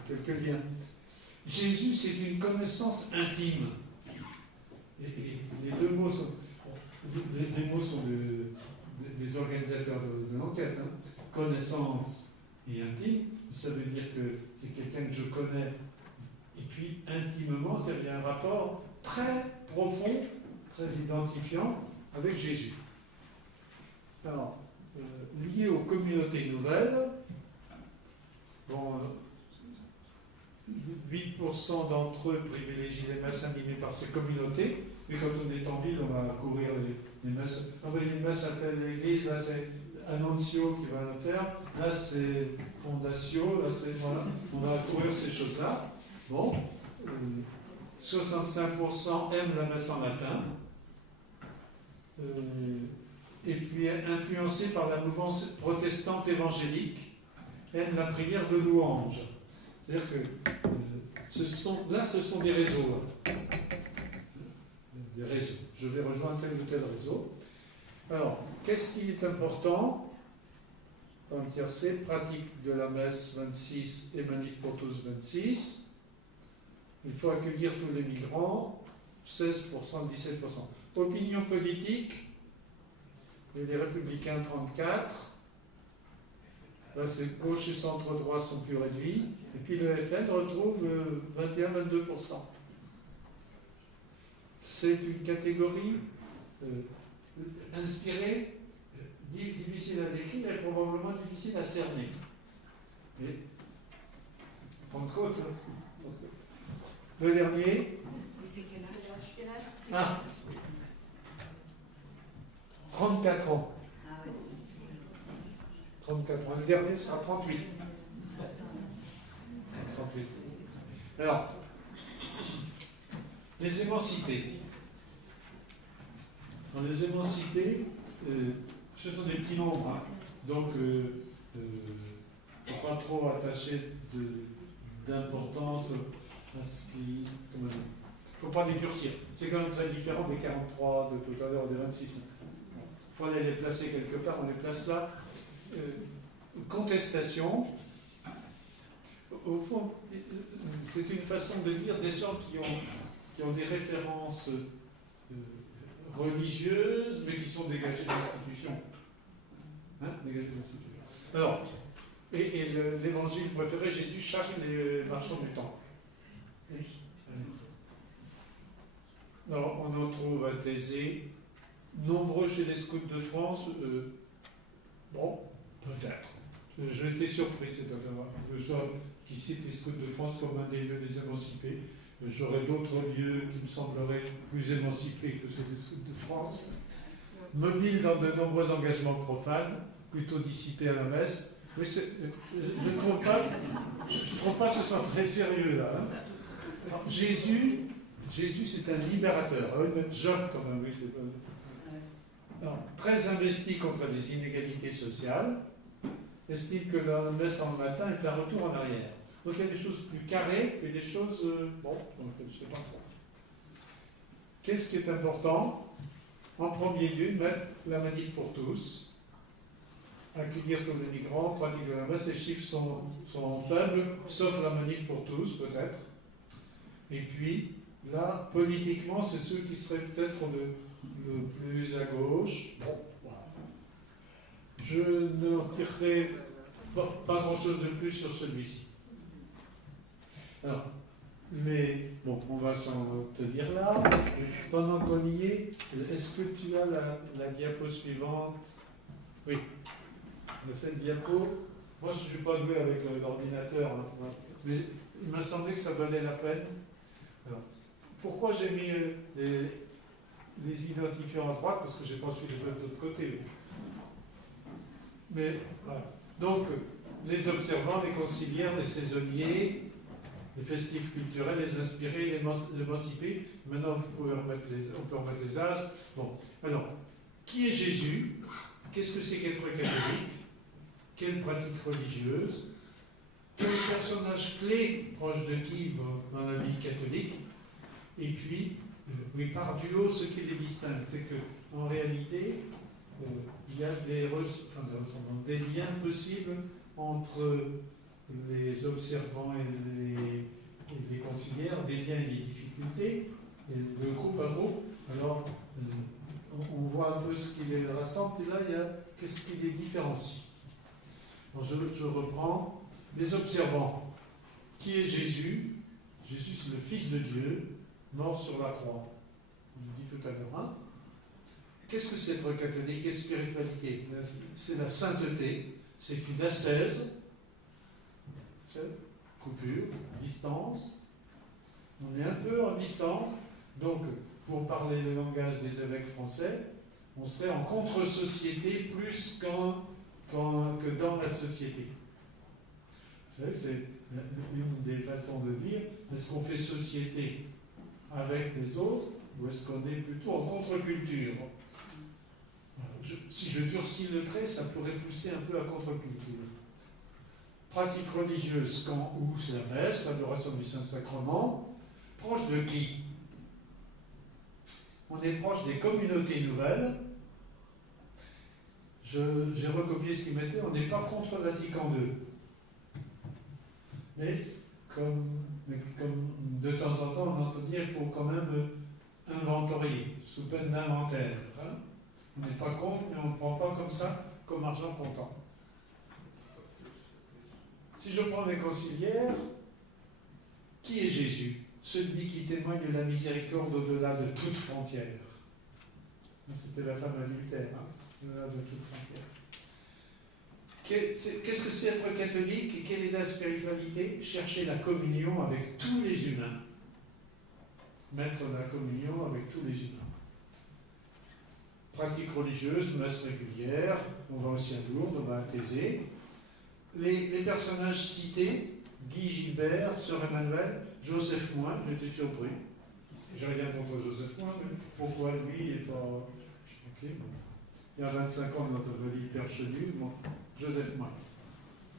quelques liens. Jésus, c'est une connaissance intime. Et les deux mots sont, des organisateurs de l'enquête. Hein. Connaissance et intime, ça veut dire que c'est quelqu'un que je connais. Et puis, intimement, il y a un rapport très profond, très identifiant avec Jésus. Alors, lié aux communautés nouvelles, bon, 8% d'entre eux privilégient les messes animées par ces communautés, mais quand on est en ville, on va courir les messes. Ah oui, les messes à telle église, là c'est Annuncio qui va le faire, là c'est Fondatio, là c'est. Voilà, on va courir ces choses-là. Bon, 65% aiment la messe en latin. Et puis influencés par la mouvance protestante évangélique, aiment la prière de louange. C'est-à-dire que ce sont des réseaux. Des réseaux. Je vais rejoindre tel ou tel réseau. Alors, qu'est-ce qui est important dans le tiercé? Pratique de la messe 26 et manif pour tous 26. Il faut accueillir tous les migrants, 16%, 17%. Opinion politique, et les Républicains 34. Là, c'est gauche et centre droit sont plus réduits. Et puis le FN retrouve 21-22%. C'est une catégorie inspirée, difficile à décrire et probablement difficile à cerner. Mais, Pentecôte, hein. Le dernier. Et c'est quel âge? Ah, 34 ans. Ah ouais. 34 ans. Le dernier sera 38. 38. Alors, les émancipés. Dans les émancipés, ce sont des petits nombres, hein. Donc, il ne faut pas trop attacher d'importance à ce qui. Comment dire, il ne faut pas les durcir. C'est quand même très différent des 43 de tout à l'heure, des 26. Il faut aller les placer quelque part, on les place là. Contestation. Au fond, c'est une façon de dire des gens qui ont des références religieuses, mais qui sont dégagés de l'institution. Hein, dégagés de l'institution. Alors, et l'évangile préféré, Jésus chasse les marchands du temple. Alors, on en trouve à Thésée, nombreux chez les scouts de France, bon, peut-être. J'ai été surpris de cette affaire. Qui cite les scouts de France comme un des lieux des émancipés. J'aurais d'autres lieux qui me sembleraient plus émancipés que ceux des scouts de France. Mobile dans de nombreux engagements profanes, plutôt dissipés à la messe. Mais je ne trouve pas que ce soit très sérieux là. Hein. Alors, Jésus, c'est un libérateur. Job quand même, oui, c'est pas. Alors, très investi contre les inégalités sociales, estime que la messe en matin est un retour en arrière. Donc il y a des choses plus carrées et des choses, bon, je ne sais pas trop. Qu'est-ce qui est important? En premier lieu, mettre la manif pour tous, accueillir tous les migrants, pratiquer la messe. Les chiffres sont faibles, sauf la manif pour tous, peut-être. Et puis, là, politiquement, c'est ceux qui seraient peut-être le plus à gauche. Bon, voilà. Je ne tirerai pas grand-chose de plus sur celui-ci. Alors, mais bon, on va s'en tenir là. Pendant qu'on y est, est-ce que tu as la diapo suivante? Oui. Cette diapo, moi je ne suis pas doué avec l'ordinateur, hein, mais il m'a semblé que ça valait la peine. Alors, pourquoi j'ai mis les identifiants à droite? Parce que je n'ai pas su les mettre de l'autre côté. Mais voilà. Donc, les observants, les conciliaires, les saisonniers, les festifs culturels, les inspirés, les émancipés. Maintenant, on peut remettre les âges. Bon, alors, qui est Jésus? Qu'est-ce que c'est qu'être catholique? Quelle pratique religieuse? Quel personnage clé proche de qui dans la vie catholique? Et puis, oui, par du haut, ce qui les distingue, c'est qu'en réalité, il y a des liens possibles entre les observants et les conciliaires, des liens et des difficultés, et de groupe à groupe. Alors, on voit un peu ce qui les rassemble, et là, il y a qu'est-ce qui les différencie. Donc, je reprends. Les observants. Qui est Jésus? Jésus, c'est le Fils de Dieu, mort sur la croix. On le dit tout à l'heure. Hein? Qu'est-ce que c'est être catholique? Quelle spiritualité? C'est la sainteté, c'est une ascèse, coupure, distance. On est un peu en distance, donc pour parler le langage des évêques français, on serait en contre-société plus que dans la société. Vous savez, c'est une des façons de dire, est-ce qu'on fait société avec les autres ou est-ce qu'on est plutôt en contre-culture? Si je durcis le trait, ça pourrait pousser un peu à contre-culture. Pratique religieuse, quand où c'est la messe, l'adoration du Saint-Sacrement. Proche de qui? On est proche des communautés nouvelles. J'ai recopié ce qu'il mettait, on n'est pas contre Vatican II. Mais comme de temps en temps on entend dire qu'il faut quand même inventorier, sous peine d'inventaire. Hein. On n'est pas contre, mais on ne prend pas comme ça, comme argent comptant. Si je prends les conciliaires, qui est Jésus? Celui qui témoigne de la miséricorde au-delà de toute frontière. C'était la femme adultère, hein, au-delà de toute frontière. Qu'est-ce que c'est être catholique et quelle est la spiritualité? Chercher la communion avec tous les humains. Mettre la communion avec tous les humains. Pratique religieuse, messe régulière, on va aussi à Lourdes, on va à Thésée. Les personnages cités, Guy Gilbert, Sœur Emmanuel, Joseph Moins, j'étais surpris. J'ai rien contre Joseph Moins, mais pourquoi lui est pas. Ok, bon. Il y a 25 ans, notre vie perchenue, bon, Joseph Moins.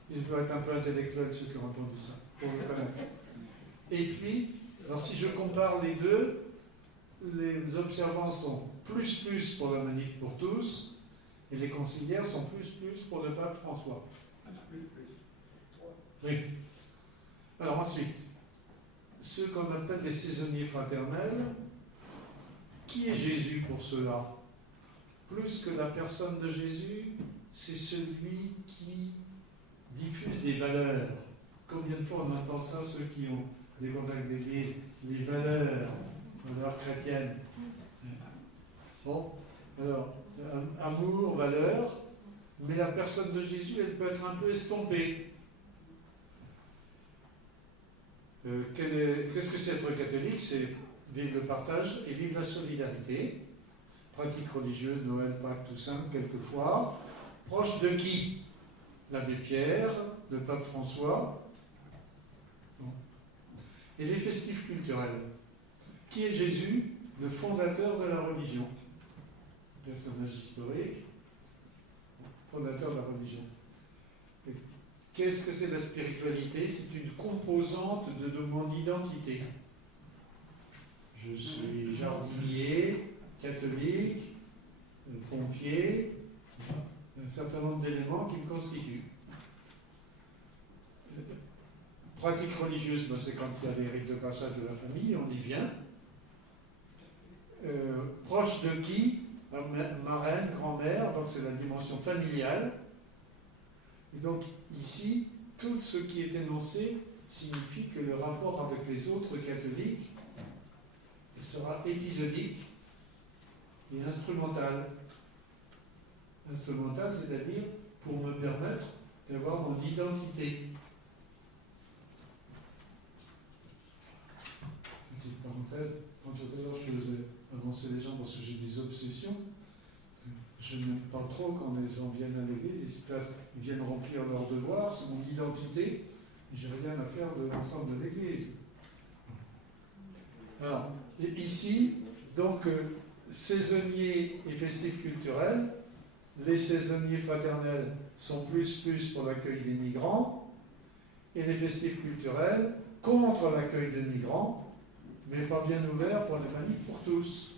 Il doit être un peu intellectuel, ceux qui ont entendu ça, pour le connaître. Et puis, alors si je compare les deux, les observants sont plus pour la manif pour tous, et les conciliaires sont plus pour le pape François. Oui. Alors ensuite, ceux qu'on appelle les saisonniers fraternels, qui est Jésus pour ceux-là? Plus que la personne de Jésus, c'est celui qui diffuse des valeurs. Combien de fois on entend ça, ceux qui ont des contacts d'église, les valeurs chrétiennes. Bon, alors, amour, valeur, mais la personne de Jésus, elle peut être un peu estompée. Qu'est-ce que c'est être catholique? C'est vivre le partage et vivre la solidarité. Pratique religieuse, Noël, Pâques, Toussaint, quelquefois. Proche de qui? L'abbé Pierre, le pape François. Bon. Et les festifs culturels. Qui est Jésus? Le fondateur de la religion. Personnage historique, fondateur de la religion. Et qu'est-ce que c'est la spiritualité? C'est une composante de mon identité. Je suis jardinier, catholique, pompier, un certain nombre d'éléments qui me constituent. Pratique religieuse, ben c'est quand il y a les rites de passage de la famille, on y vient. Proche de qui? Marraine, grand-mère, donc c'est la dimension familiale. Et donc ici, tout ce qui est énoncé signifie que le rapport avec les autres catholiques sera épisodique et instrumental. Instrumental, c'est-à-dire pour me permettre d'avoir mon identité. Petite parenthèse, quand tout à l'heure je faisais avancer les gens parce que j'ai des obsessions, je n'aime pas trop quand les gens viennent à l'église, ils viennent remplir leurs devoirs, c'est mon identité, et j'ai rien à faire de l'ensemble de l'église. Alors, ici, donc, saisonniers et festifs culturels, les saisonniers fraternels sont plus pour l'accueil des migrants, et les festifs culturels contre l'accueil des migrants, mais pas bien ouverts pour les manifs pour tous.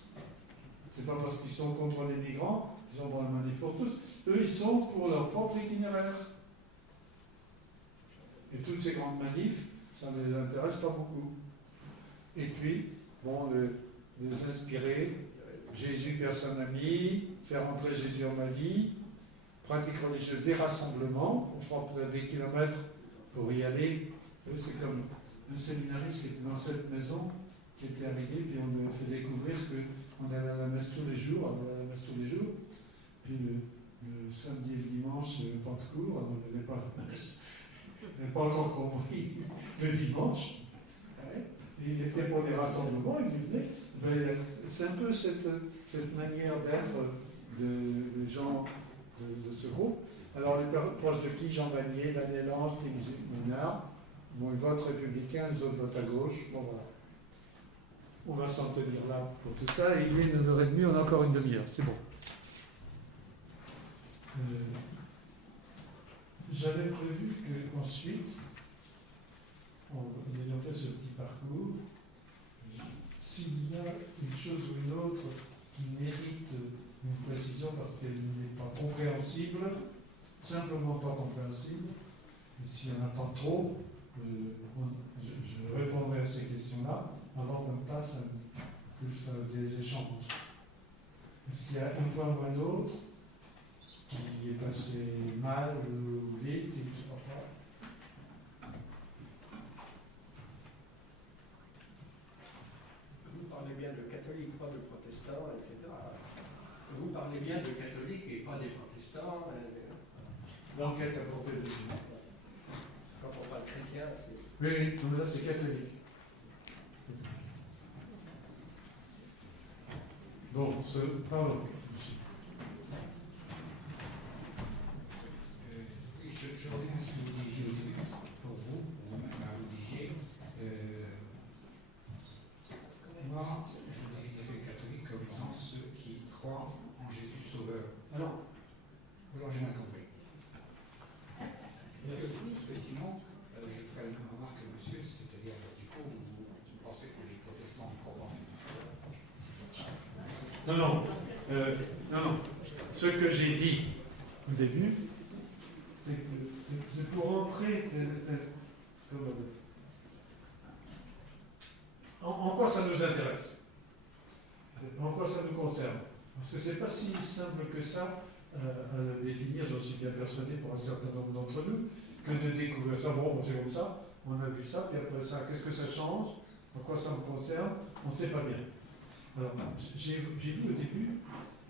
C'est pas parce qu'ils sont contre les migrants qu'ils sont pour les manifs pour tous. Eux, ils sont pour leur propre itinéraire. Et toutes ces grandes manifs, ça ne les intéresse pas beaucoup. Et puis, bon, les inspirer, Jésus, personne ami, faire entrer Jésus en ma vie, pratique religieuse, des rassemblements, on fera des kilomètres pour y aller. C'est comme un séminariste qui était dans cette maison, qui était arrivé, puis on lui a fait découvrir qu'on allait à la messe tous les jours, puis le samedi et le dimanche, pas de cours, on n'avait pas la messe. On n'avait pas encore compris le dimanche. Ouais. Il était pour des rassemblements, il venait. Mais c'est un peu cette manière d'être de gens de ce groupe. Alors, les proches de qui? Jean Vanier, Daniel Ange, Tim Mounard. Bon, ils votent républicains, les autres votent à gauche. Bon, voilà. On va s'en tenir là pour tout ça. Et il est 9h30, on a encore une demi-heure. C'est bon. J'avais prévu qu'ensuite, en ayant fait ce petit parcours, s'il y a une chose ou une autre qui mérite une précision parce qu'elle n'est pas compréhensible, simplement pas compréhensible, et s'il y en a pas trop, je répondrai à ces questions-là avant qu'on passe à des échanges. Est-ce qu'il y a un point ou un autre qui est passé mal ou vite, je ne sais pas. Vous parlez bien de catholiques, pas de protestants, etc. Vous parlez bien de catholiques et pas des protestants. L'enquête a porté dessus. Quand on parle chrétien, c'est... Oui, oui, non, mais là c'est catholique. Donc, pardon. Oui, je reviens à ce que vous disiez au début, pour vous, vous disiez, moi, je désignerais catholique comme étant ceux qui croient en Jésus Sauveur. Alors j'ai mal compris. Parce que sinon, je ferais la même remarque que monsieur, c'est-à-dire, du coup, vous pensez que les protestants croient en Jésus Sauveur. Non. Ce que j'ai dit au début, c'est pour entrer. En quoi ça nous intéresse? En quoi ça nous concerne? Parce que c'est pas si simple que ça à le définir, j'en suis bien persuadé pour un certain nombre d'entre nous, que de découvrir ça. Bon, c'est comme ça, on a vu ça, puis après ça, qu'est-ce que ça change? En quoi ça me concerne? On ne sait pas bien. Alors, j'ai dit au début,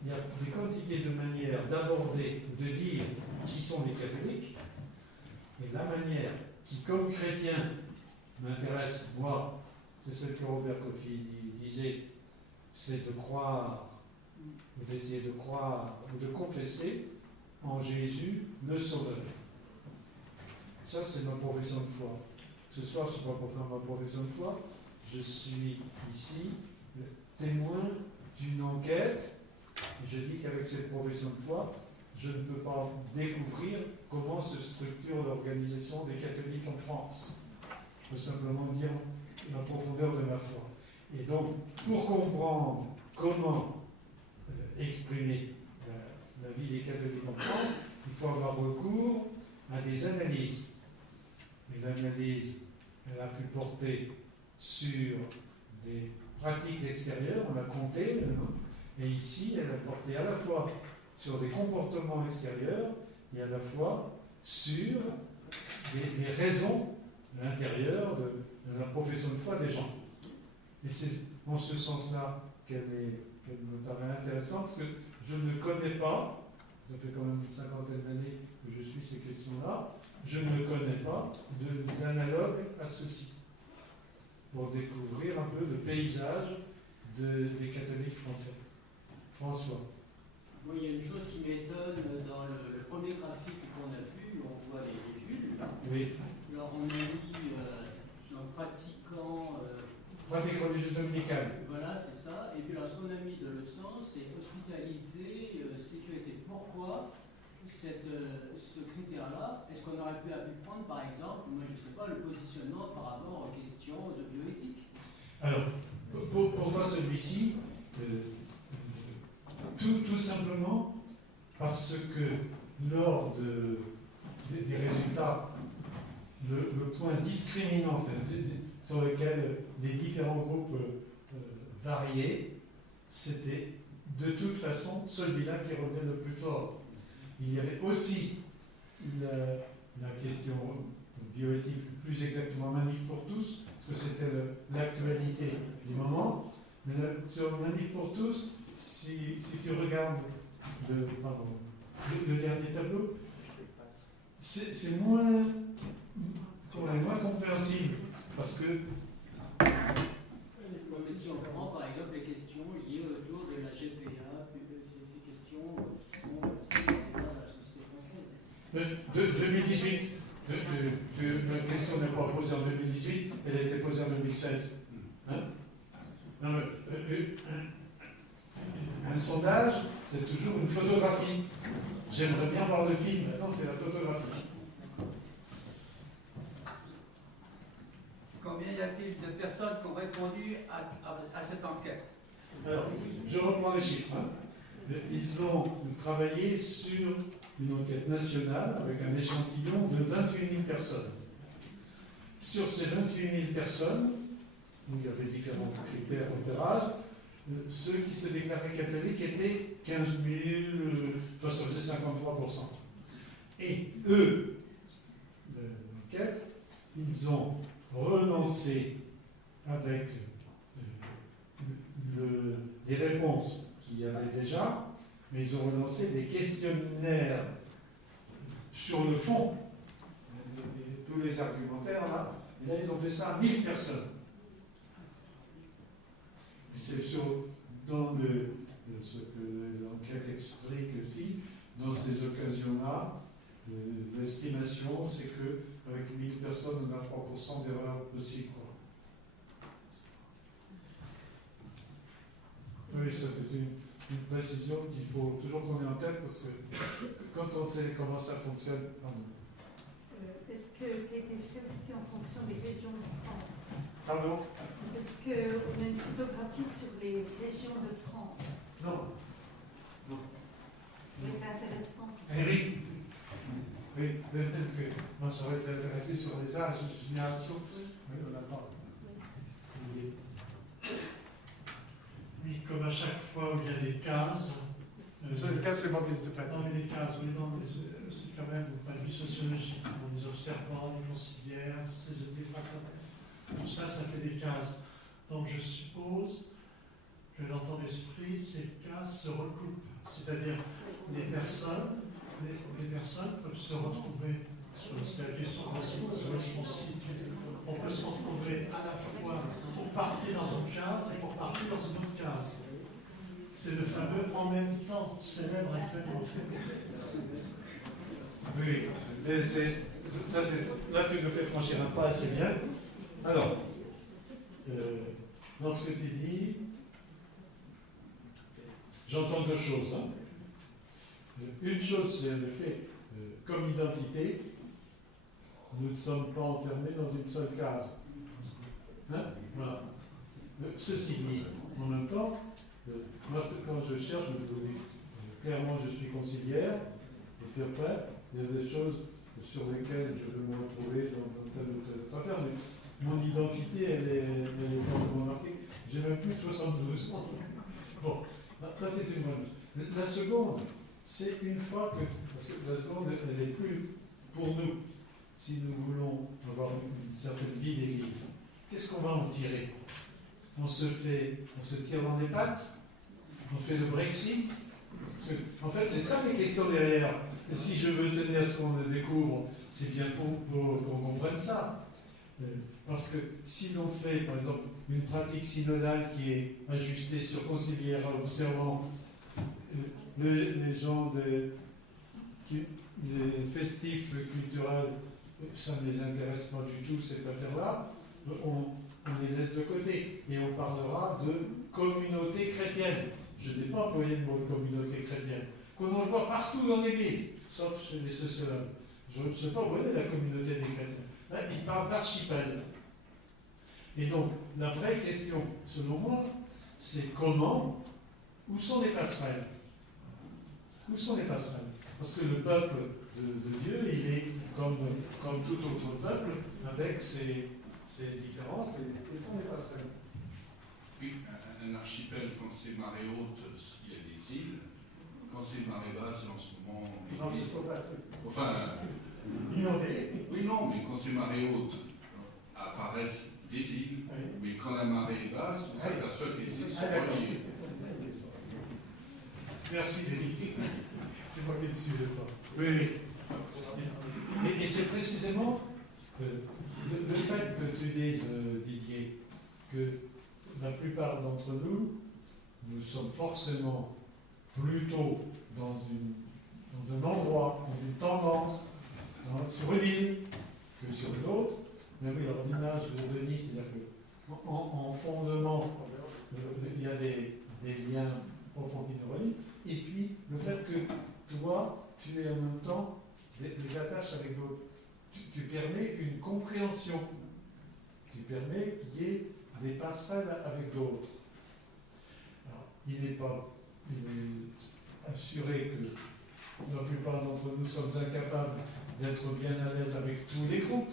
il y a des quantités de manières d'aborder, de dire qui sont les catholiques, et la manière qui, comme chrétien, m'intéresse, moi, c'est ce que Robert Coffey disait, c'est de croire, ou d'essayer de croire, ou de confesser en Jésus le Sauveur. Ça, c'est ma profession de foi. Ce soir, je ne suis pas pour faire ma profession de foi, je suis ici le témoin d'une enquête. Je dis qu'avec cette profession de foi, je ne peux pas découvrir comment se structure l'organisation des catholiques en France. Je peux simplement dire la profondeur de ma foi. Et donc, pour comprendre comment exprimer la vie des catholiques en France, il faut avoir recours à des analyses. Et l'analyse, elle a pu porter sur des pratiques extérieures, on a compté, et ici, elle a porté à la fois sur des comportements extérieurs et à la fois sur des raisons intérieures de la profession de foi des gens. Et c'est en ce sens-là qu'elle me paraît intéressante, parce que je ne connais pas, ça fait quand même une cinquantaine d'années que je suis ces questions-là, je ne connais pas d'analogue à ceci, pour découvrir un peu le paysage des catholiques français. François. Moi, il y a une chose qui m'étonne dans le premier graphique qu'on a vu, on voit les bulles. Oui. Alors on a mis en pratiquant. Pratique religieuse dominicale. Voilà, c'est ça. Et puis alors ce qu'on a mis de l'autre sens, c'est hospitalité, sécurité. Pourquoi ce critère-là? Est-ce qu'on aurait pu prendre par exemple, moi je ne sais pas, le positionnement par rapport aux questions de bioéthique? Alors, pour moi celui-ci, tout simplement parce que lors des résultats, le point discriminant sur lequel les différents groupes variaient, c'était de toute façon celui-là qui revenait le plus fort. Il y avait aussi la question bioéthique, plus exactement Manif pour tous, parce que c'était l'actualité du moment. Mais sur Manif pour tous, si tu regardes le dernier tableau, c'est moins compréhensible, parce que... Mais si on prend par exemple les questions liées autour de la GPA, ces questions qui sont dans la société française. 2018, la question n'est pas posée en 2018, elle a été posée en 2016. Hein? Non, un sondage, c'est toujours une photographie. J'aimerais bien voir le film, maintenant c'est la photographie. Combien y a-t-il de personnes qui ont répondu à cette enquête? Alors, je reprends les chiffres. Ils ont travaillé sur une enquête nationale avec un échantillon de 28 000 personnes. Sur ces 28 000 personnes, où il y avait différents critères repérage, ceux qui se déclaraient catholiques étaient 15 000, ça faisait 53%. Et eux, de l'enquête, ils ont renoncé avec des réponses qu'il y avait déjà, mais ils ont renoncé des questionnaires sur le fond, tous les argumentaires là, et là ils ont fait ça à 1000 personnes. C'est dans ce que l'enquête explique aussi, dans ces occasions-là, l'estimation c'est qu'avec 1000 personnes, on a 3% d'erreur possible. Oui, ça c'est une précision qu'il faut toujours qu'on ait en tête parce que quand on sait comment ça fonctionne. Est-ce que ça a été fait aussi en fonction des régions de France? Pardon? Est-ce qu'on a une photographie sur les régions de France? Non. Non. C'est intéressant. Eh oui. Oui, peut-être que moi j'aurais été intéressé sur les âges de génération. Oui, on n'a pas. Oui, comme à chaque fois où il y a des cases. Le cas, c'est moi qui les ai fait. Non, mais les cases, oui, non, mais c'est quand même au point de vue sociologique. Les observants, les conciliaires, saisonniers, fractionnaires. Tout ça, ça fait des cases. Donc je suppose que dans ton esprit, ces cases se recoupent. C'est-à-dire, les personnes peuvent se retrouver sur la question sur son site. On peut se retrouver à la fois pour partir dans une case et pour partir dans une autre case. C'est le fameux en même temps célèbre actuellement. Oui, mais là tu me fais franchir un pas assez bien. Alors, dans ce que tu dis, j'entends deux choses. Une chose, c'est le fait, comme identité, nous ne sommes pas enfermés dans une seule case. Voilà. Ceci dit, en même temps, moi, quand je cherche, je vous dis clairement, je suis conciliaire, et puis après, il y a des choses sur lesquelles je veux me retrouver dans telle ou telle affaire, mais mon identité, elle est fortement marquée. J'ai même plus de 72 ans. Bon, ça c'est une bonne chose. La seconde, c'est une fois que, parce que la seconde, elle est plus pour nous, si nous voulons avoir une certaine vie d'église. Qu'est-ce qu'on va en tirer? On se tire dans les pattes? On fait le Brexit? En fait, c'est ça les questions derrière. Et si je veux tenir à ce qu'on découvre, c'est bien pour qu'on comprenne ça. Parce que si l'on fait, par exemple, une pratique synodale qui est ajustée sur conciliaire, observant les gens des festifs culturels, ça ne les intéresse pas du tout, cette affaire-là, on les laisse de côté. Et on parlera de communauté chrétienne. Je n'ai pas employé le mot communauté chrétienne. Qu'on le voit partout dans l'Église, sauf chez les sociologues. Je ne sais pas où est la communauté des chrétiens. Là, ils parlent d'archipel. Et donc, la vraie question, selon moi, c'est comment, où sont les passerelles? Où sont les passerelles? Parce que le peuple de Dieu, il est comme tout autre peuple, avec ses différences, et où sont les passerelles? Oui, un archipel, quand c'est marée haute, il y a des îles. Quand c'est marée basse, en ce moment, enfin, oui, non, mais quand c'est marée haute, apparaissent des îles. Oui. Mais quand la marée est basse, on s'aperçoit que les îles sont reliées. Merci, Denis. C'est moi qui ne suivais pas. Oui, oui. Et c'est précisément le fait que tu dises, Didier, que la plupart d'entre nous sommes forcément plutôt dans un endroit, dans une tendance, sur une île que sur une autre. Mais oui, alors l'image de Denis, c'est-à-dire qu'en fondement, il y a des liens profonds qui nous relient. Et puis, le fait que toi, tu es en même temps des attaches avec d'autres. Tu permets une compréhension. Tu permets qu'il y ait des passerelles avec d'autres. Alors, il est assuré que la plupart d'entre nous sommes incapables d'être bien à l'aise avec tous les groupes.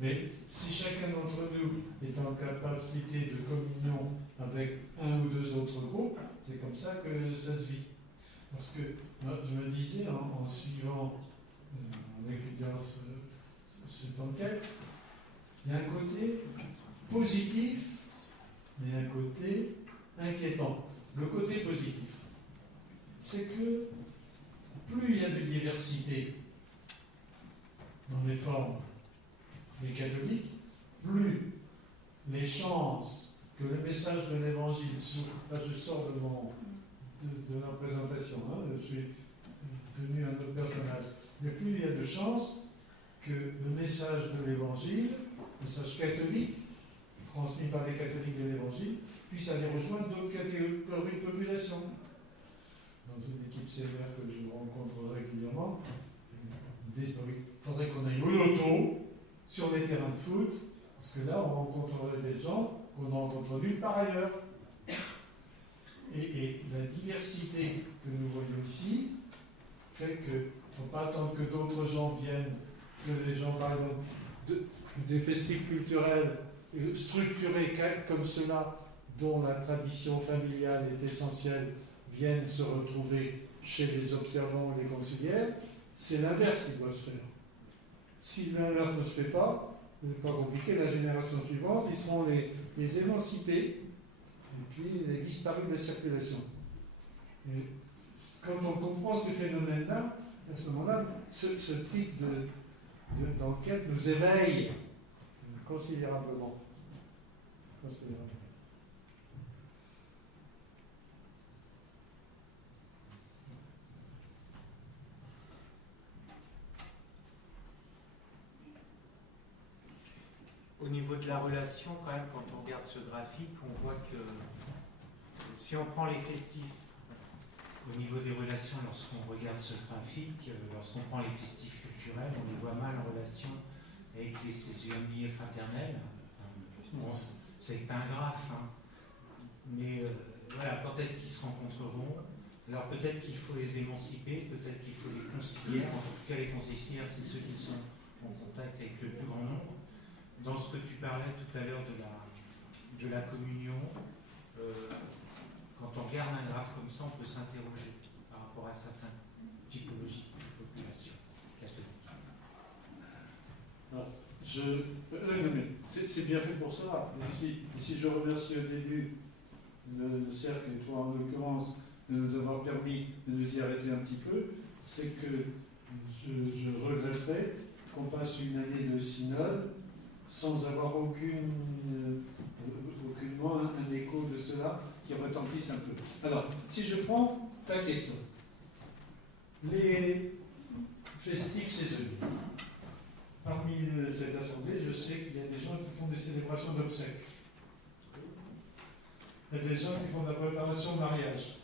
Mais si chacun d'entre nous est en capacité de communion avec un ou deux autres groupes, c'est comme ça que ça se vit. Parce que moi, je me disais, en suivant, en étudiant cette enquête, il y a un côté positif, mais un côté inquiétant. Le côté positif, c'est que plus il y a de diversité dans les formes des catholiques, plus les chances que le message de l'Évangile, là je sors de ma présentation, je suis devenu un autre personnage, mais plus il y a de chances que le message de l'Évangile, le message catholique, transmis par les catholiques de l'Évangile, puisse aller rejoindre d'autres catégories de population. Dans une équipe sévère que je rencontre régulièrement, ils me disent il faudrait qu'on aille au loto sur les terrains de foot, parce que là on rencontrerait des gens qu'on ne rencontre nulle part ailleurs. Et la diversité que nous voyons ici fait qu'il ne faut pas attendre que d'autres gens viennent, que les gens, par exemple, des festifs culturels structurés comme ceux-là, dont la tradition familiale est essentielle, viennent se retrouver chez les observants et les conciliaires. C'est l'inverse qui doit se faire. Si l'inverse ne se fait pas, ce n'est pas compliqué, la génération suivante, ils seront les émancipés, et puis les disparus de la circulation. Et quand on comprend ces phénomènes-là, à ce moment-là, ce type d'enquête nous éveille considérablement. Au niveau de la relation, quand même, quand on regarde ce graphique, on voit que si on prend les festifs, au niveau des relations, lorsqu'on regarde ce graphique, lorsqu'on prend les festifs culturels, on les voit mal en relation avec les CCMI fraternels. Bon, c'est un graphe, hein. Mais voilà, quand est-ce qu'ils se rencontreront? Alors peut-être qu'il faut les émanciper, peut-être qu'il faut les conciliaires. En tout cas, les conciliaires, c'est ceux qui sont en contact avec le plus grand nombre. Dans ce que tu parlais tout à l'heure de la communion, quand on regarde un graphe comme ça, on peut s'interroger par rapport à certaines typologies de population catholique. C'est bien fait pour ça. Et si je remercie au début le cercle et toi en l'occurrence de nous avoir permis de nous y arrêter un petit peu, c'est que je regretterais qu'on passe une année de synode sans avoir aucunement un écho de cela qui retentisse un peu. Alors, si je prends ta question, les festifs saisonniers. Parmi cette assemblée, je sais qu'il y a des gens qui font des célébrations d'obsèques. Il y a des gens qui font de la préparation de mariage.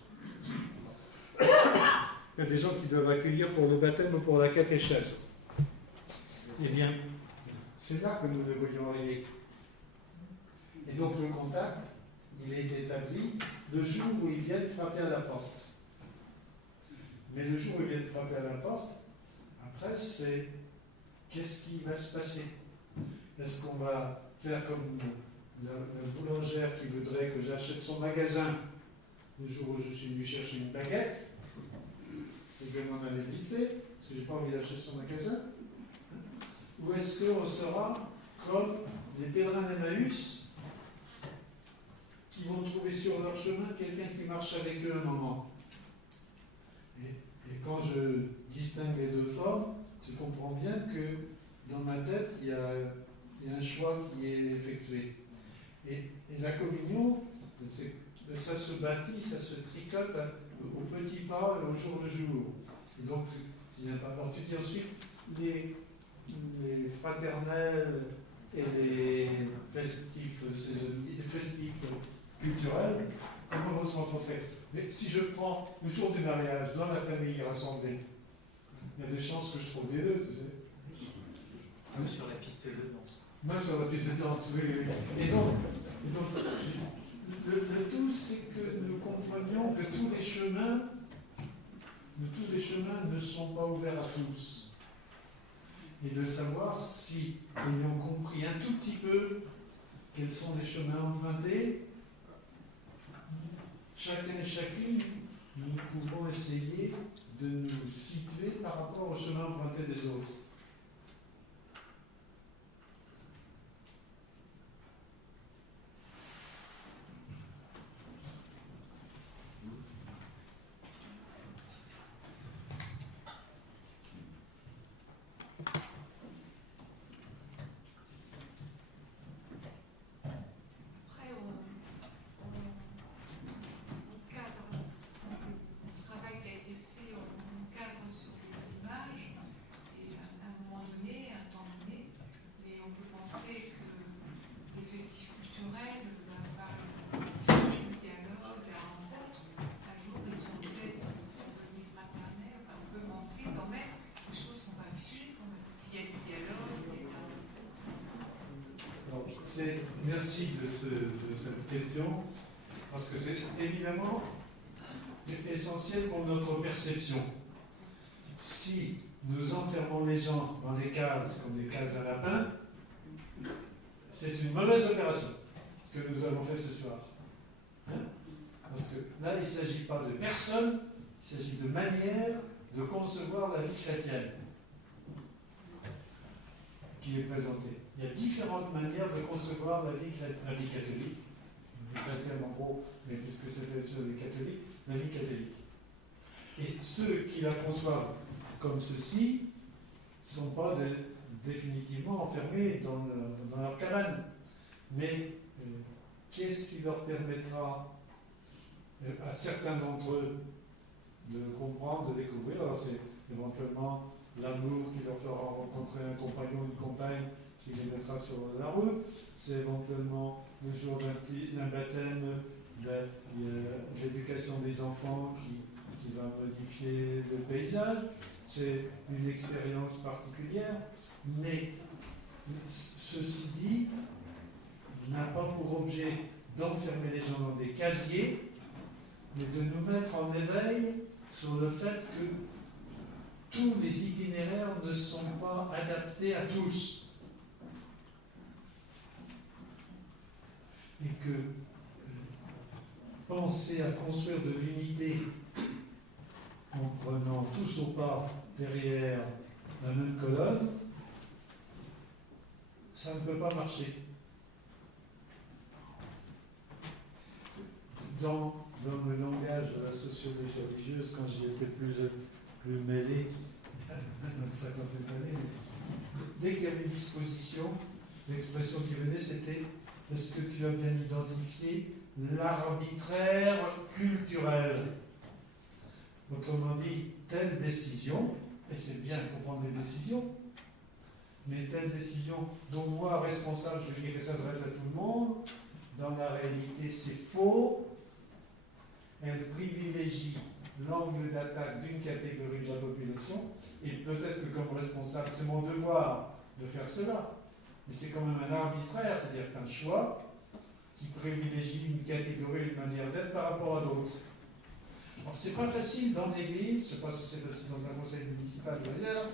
Il y a des gens qui doivent accueillir pour le baptême ou pour la catéchèse. Eh bien, c'est là que nous devrions arriver. Et donc le contact, il est établi le jour où ils viennent frapper à la porte. Mais le jour où ils viennent frapper à la porte, après, c'est qu'est-ce qui va se passer? Est-ce qu'on va faire comme la boulangère qui voudrait que j'achète son magasin le jour où je suis venu chercher une baguette, et que je m'en avais vite fait, parce que je n'ai pas envie d'acheter son magasin? Ou est-ce qu'on sera comme des pèlerins d'Emmaüs qui vont trouver sur leur chemin quelqu'un qui marche avec eux un moment? Et quand je distingue les deux formes, je comprends bien que dans ma tête, il y a un choix qui est effectué. Et la communion, ça se bâtit, ça se tricote au petit pas, au jour le jour. Et donc, alors tu dis ensuite, les fraternels et les festifs saisonniers, les festifs culturels, comment vont se rencontrer? Mais si je prends le jour du mariage dans la famille rassemblée, il y a des chances que je trouve des deux, tu sais. Même sur la piste de danse. Même sur la piste de danse, oui. Et donc le tout, c'est que nous comprenions que tous les chemins ne sont pas ouverts à tous. et de savoir si, ayant compris un tout petit peu quels sont les chemins empruntés, chacun et chacune, nous pouvons essayer de nous situer par rapport au chemin emprunté des autres. Après, on cadre ce travail qui a été fait, on cadre sur les images, et à un moment donné, à un temps donné, et on peut penser que les festifs culturels, le dialogue, la rencontre, un jour, ils sont peut-être cérémonies fraternelles, enfin, on peut penser quand même, les choses ne sont pas figées quand même. S'il y a du dialogue, Merci de cette question, parce que c'est évidemment essentiel pour notre perception. Si nous enfermons les gens dans des cases comme des cases à lapin, c'est une mauvaise opération que nous avons faite ce soir. Hein? Parce que là, il ne s'agit pas de personne, il s'agit de manière de concevoir la vie chrétienne qui est présentée. Il y a différentes manières de concevoir la vie catholique. La vie chrétienne en gros, mais puisque c'est sur les catholiques, la vie catholique. Et ceux qui la conçoivent comme ceci ne sont pas définitivement enfermés dans leur cabane. Mais qu'est-ce qui leur permettra à certains d'entre eux de comprendre, de découvrir? Alors c'est éventuellement l'amour qui leur fera rencontrer un compagnon ou une compagne qui les mettra sur la route, c'est éventuellement le jour d'un baptême, l'éducation des enfants qui va modifier le paysage, c'est une expérience particulière, mais ceci dit, n'a pas pour objet d'enfermer les gens dans des casiers, mais de nous mettre en éveil sur le fait que tous les itinéraires ne sont pas adaptés à tous. Et que penser à construire de l'unité en prenant tous au pas derrière la même colonne, ça ne peut pas marcher. Dans le langage de la sociologie religieuse, quand j'y étais plus mêlé, à une cinquantaine d'années, dès qu'il y avait une disposition, l'expression qui venait, c'était: est-ce que tu as bien identifié l'arbitraire culturel? Autrement dit, telle décision, et c'est bien pour prendre des décisions, mais telle décision dont moi, responsable, je veux dire que ça s'adresse à tout le monde, dans la réalité c'est faux, elle privilégie l'angle d'attaque d'une catégorie de la population, et peut-être que comme responsable, c'est mon devoir de faire cela, mais c'est quand même un arbitraire, c'est-à-dire qu'un choix qui privilégie une catégorie, une manière d'être par rapport à d'autres. Alors c'est pas facile dans l'Église, je ne sais pas si c'est facile dans un conseil municipal ou ailleurs,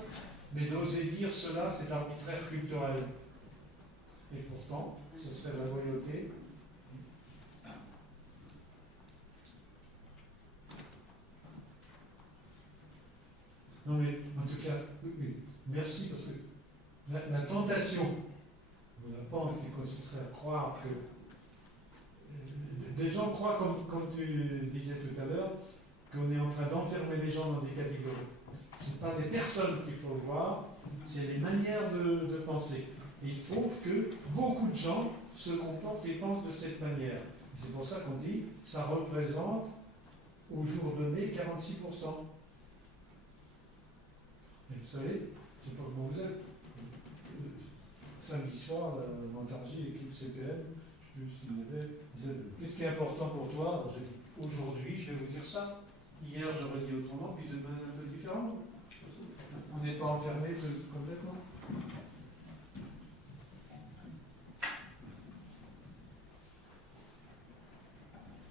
mais d'oser dire cela, c'est l'arbitraire culturel. Et pourtant, ce serait la loyauté. Non mais, en tout cas, oui, merci, parce que la tentation, ou la pente qui consisterait à croire que des gens croient, comme tu disais tout à l'heure, qu'on est en train d'enfermer les gens dans des catégories. Ce n'est pas des personnes qu'il faut voir, c'est les manières de penser. Et il se trouve que beaucoup de gens se comportent et pensent de cette manière. C'est pour ça qu'on dit que ça représente, au jour donné, 46%. Mais vous savez, je ne sais pas comment vous êtes. Samedi soir, la Montargis, l'équipe CPM, je ne sais plus s'il y avait, disait: qu'est-ce qui est important pour toi? Alors j'ai dit: aujourd'hui, je vais vous dire ça. Hier, j'aurais dit autrement, puis demain, un peu différemment. On n'est pas enfermé complètement.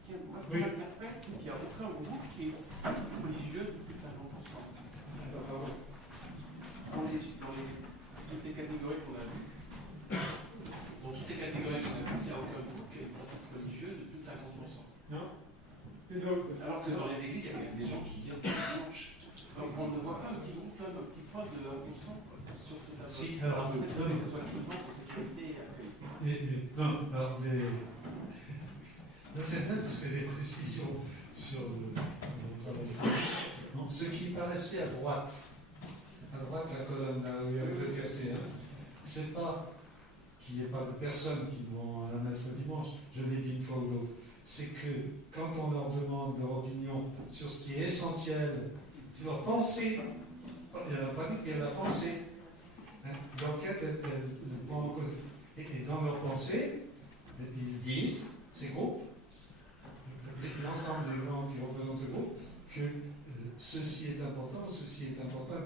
Moi, ce que j'interprète, c'est qu'il y a aucun groupe qui est religieux de plus de 50%. Pardon. Dans les toutes ces catégories qu'on a vues, pour toutes ces catégories qu'on a vues, il n'y a aucun groupe qui a une pratique religieuse de plus de 50%. Non. Alors que dans les églises, il y a quand même des gens qui viennent tous les dimanches. Donc on ne voit pas un petit groupe, même un petit preuve de 1% sur ce tableau. Si, alors, que ce soit l'équipement pour sécurité et accueil. Non, alors, là, c'est vrai parce que des précisions sur le travail. Donc, ce qui paraissait à droite, la colonne là où il y avait le cassé, c'est pas qu'il n'y ait pas de personnes qui vont à la messe le dimanche, je l'ai dit une fois ou l'autre, c'est que quand on leur demande leur opinion sur ce qui est essentiel, sur leur pensée, il y a la pratique, il y a la pensée. L'enquête, elle prend en cause. Et dans leur pensée, ils disent, ces groupes, l'ensemble des gens qui représentent ce groupe, que ceci est important,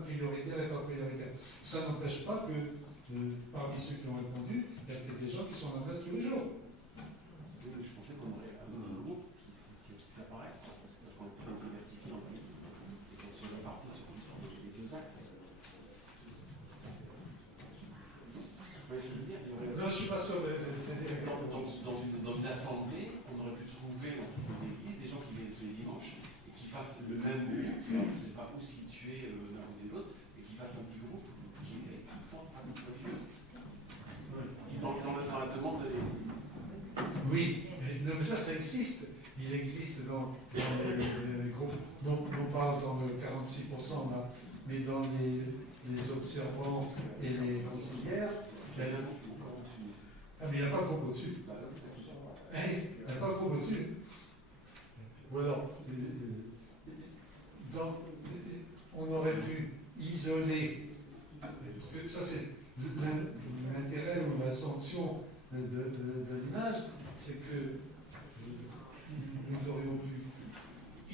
prioritaire et pas prioritaire. Ça n'empêche pas que parmi ceux qui ont répondu, il y a peut-être des gens qui sont à la messe tous les jours. Je pensais qu'on aurait un groupe qui s'apparaît, parce qu'on est très diversifié en police, et qu'on se répartit sur les deux axes. Oui, je veux dire, il y aurait... Non, je ne suis pas sûr. Dans une assemblée, on aurait pu trouver dans toutes les églises des gens qui viennent tous les dimanches et qui fassent le même but, je ne sais pas où situé d'un côté de l'autre, et qui fassent un petit groupe qui est tout le temps pratique religieuse. Dans la demande de l'église. Oui, mais ça existe. Il existe dans les groupes, non pas dans le 46% là, mais dans les observants et les conciliaires. Ah, mais il n'y a pas de groupe au-dessus. Il n'y a pas de groupe au-dessus. Ou alors, on aurait pu isoler, parce que ça c'est l'intérêt ou la sanction de l'image, c'est que nous aurions pu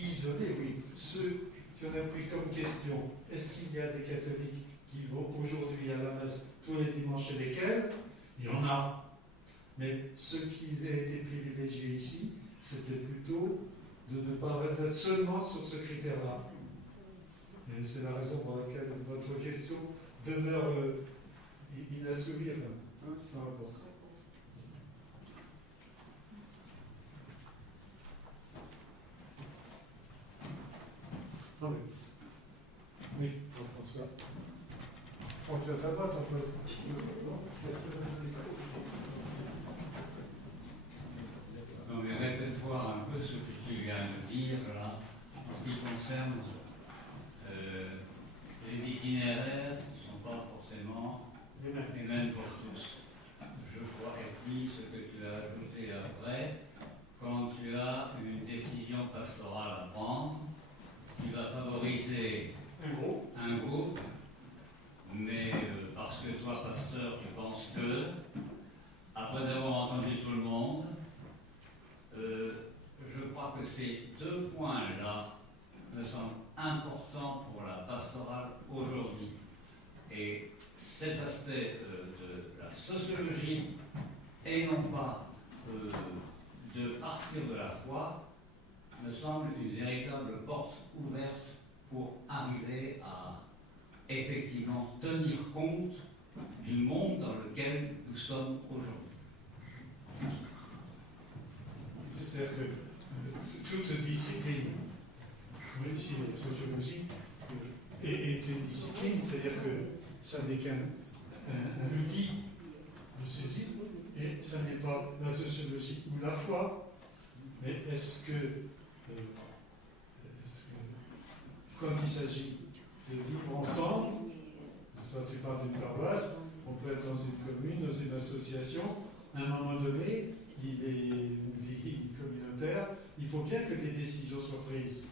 isoler, oui, ceux, si on a pris comme question, est-ce qu'il y a des catholiques qui vont aujourd'hui à la messe tous les dimanches et lesquels? Il y en a. Mais ce qui a été privilégié ici, c'était plutôt de ne pas être seulement sur ce critère-là. Et c'est la raison pour laquelle votre question demeure inassouvie. Sans réponse. Non mais, oui, Jean-François. On tient sa boîte un peu. Non mais répète-toi un peu ce que tu viens de dire là, en ce qui concerne les itinéraires ne sont pas forcément les mêmes pour tous. Je crois, et puis ce que tu as ajouté après, quand tu as une décision pastorale à prendre, qui va favoriser un groupe, mais parce que toi, pasteur, tu penses que, après avoir entendu tout le monde, je crois que ces deux points-là me semblent importants pour la pastorale aujourd'hui. Et cet aspect de la sociologie, et non pas de partir de la foi, me semble une véritable porte ouverte pour arriver à effectivement tenir compte du monde dans lequel nous sommes aujourd'hui. C'est-à-dire que toute discipline, oui, ici la sociologie, est une discipline, c'est-à-dire que ça n'est qu'un outil de saisie, et ça n'est pas la sociologie ou la foi, mais est-ce que quand il s'agit de vivre ensemble, soit tu parles d'une paroisse, on peut être dans une commune, dans une association, à un moment donné, il est une vie communautaire, il faut bien que des décisions soient prises.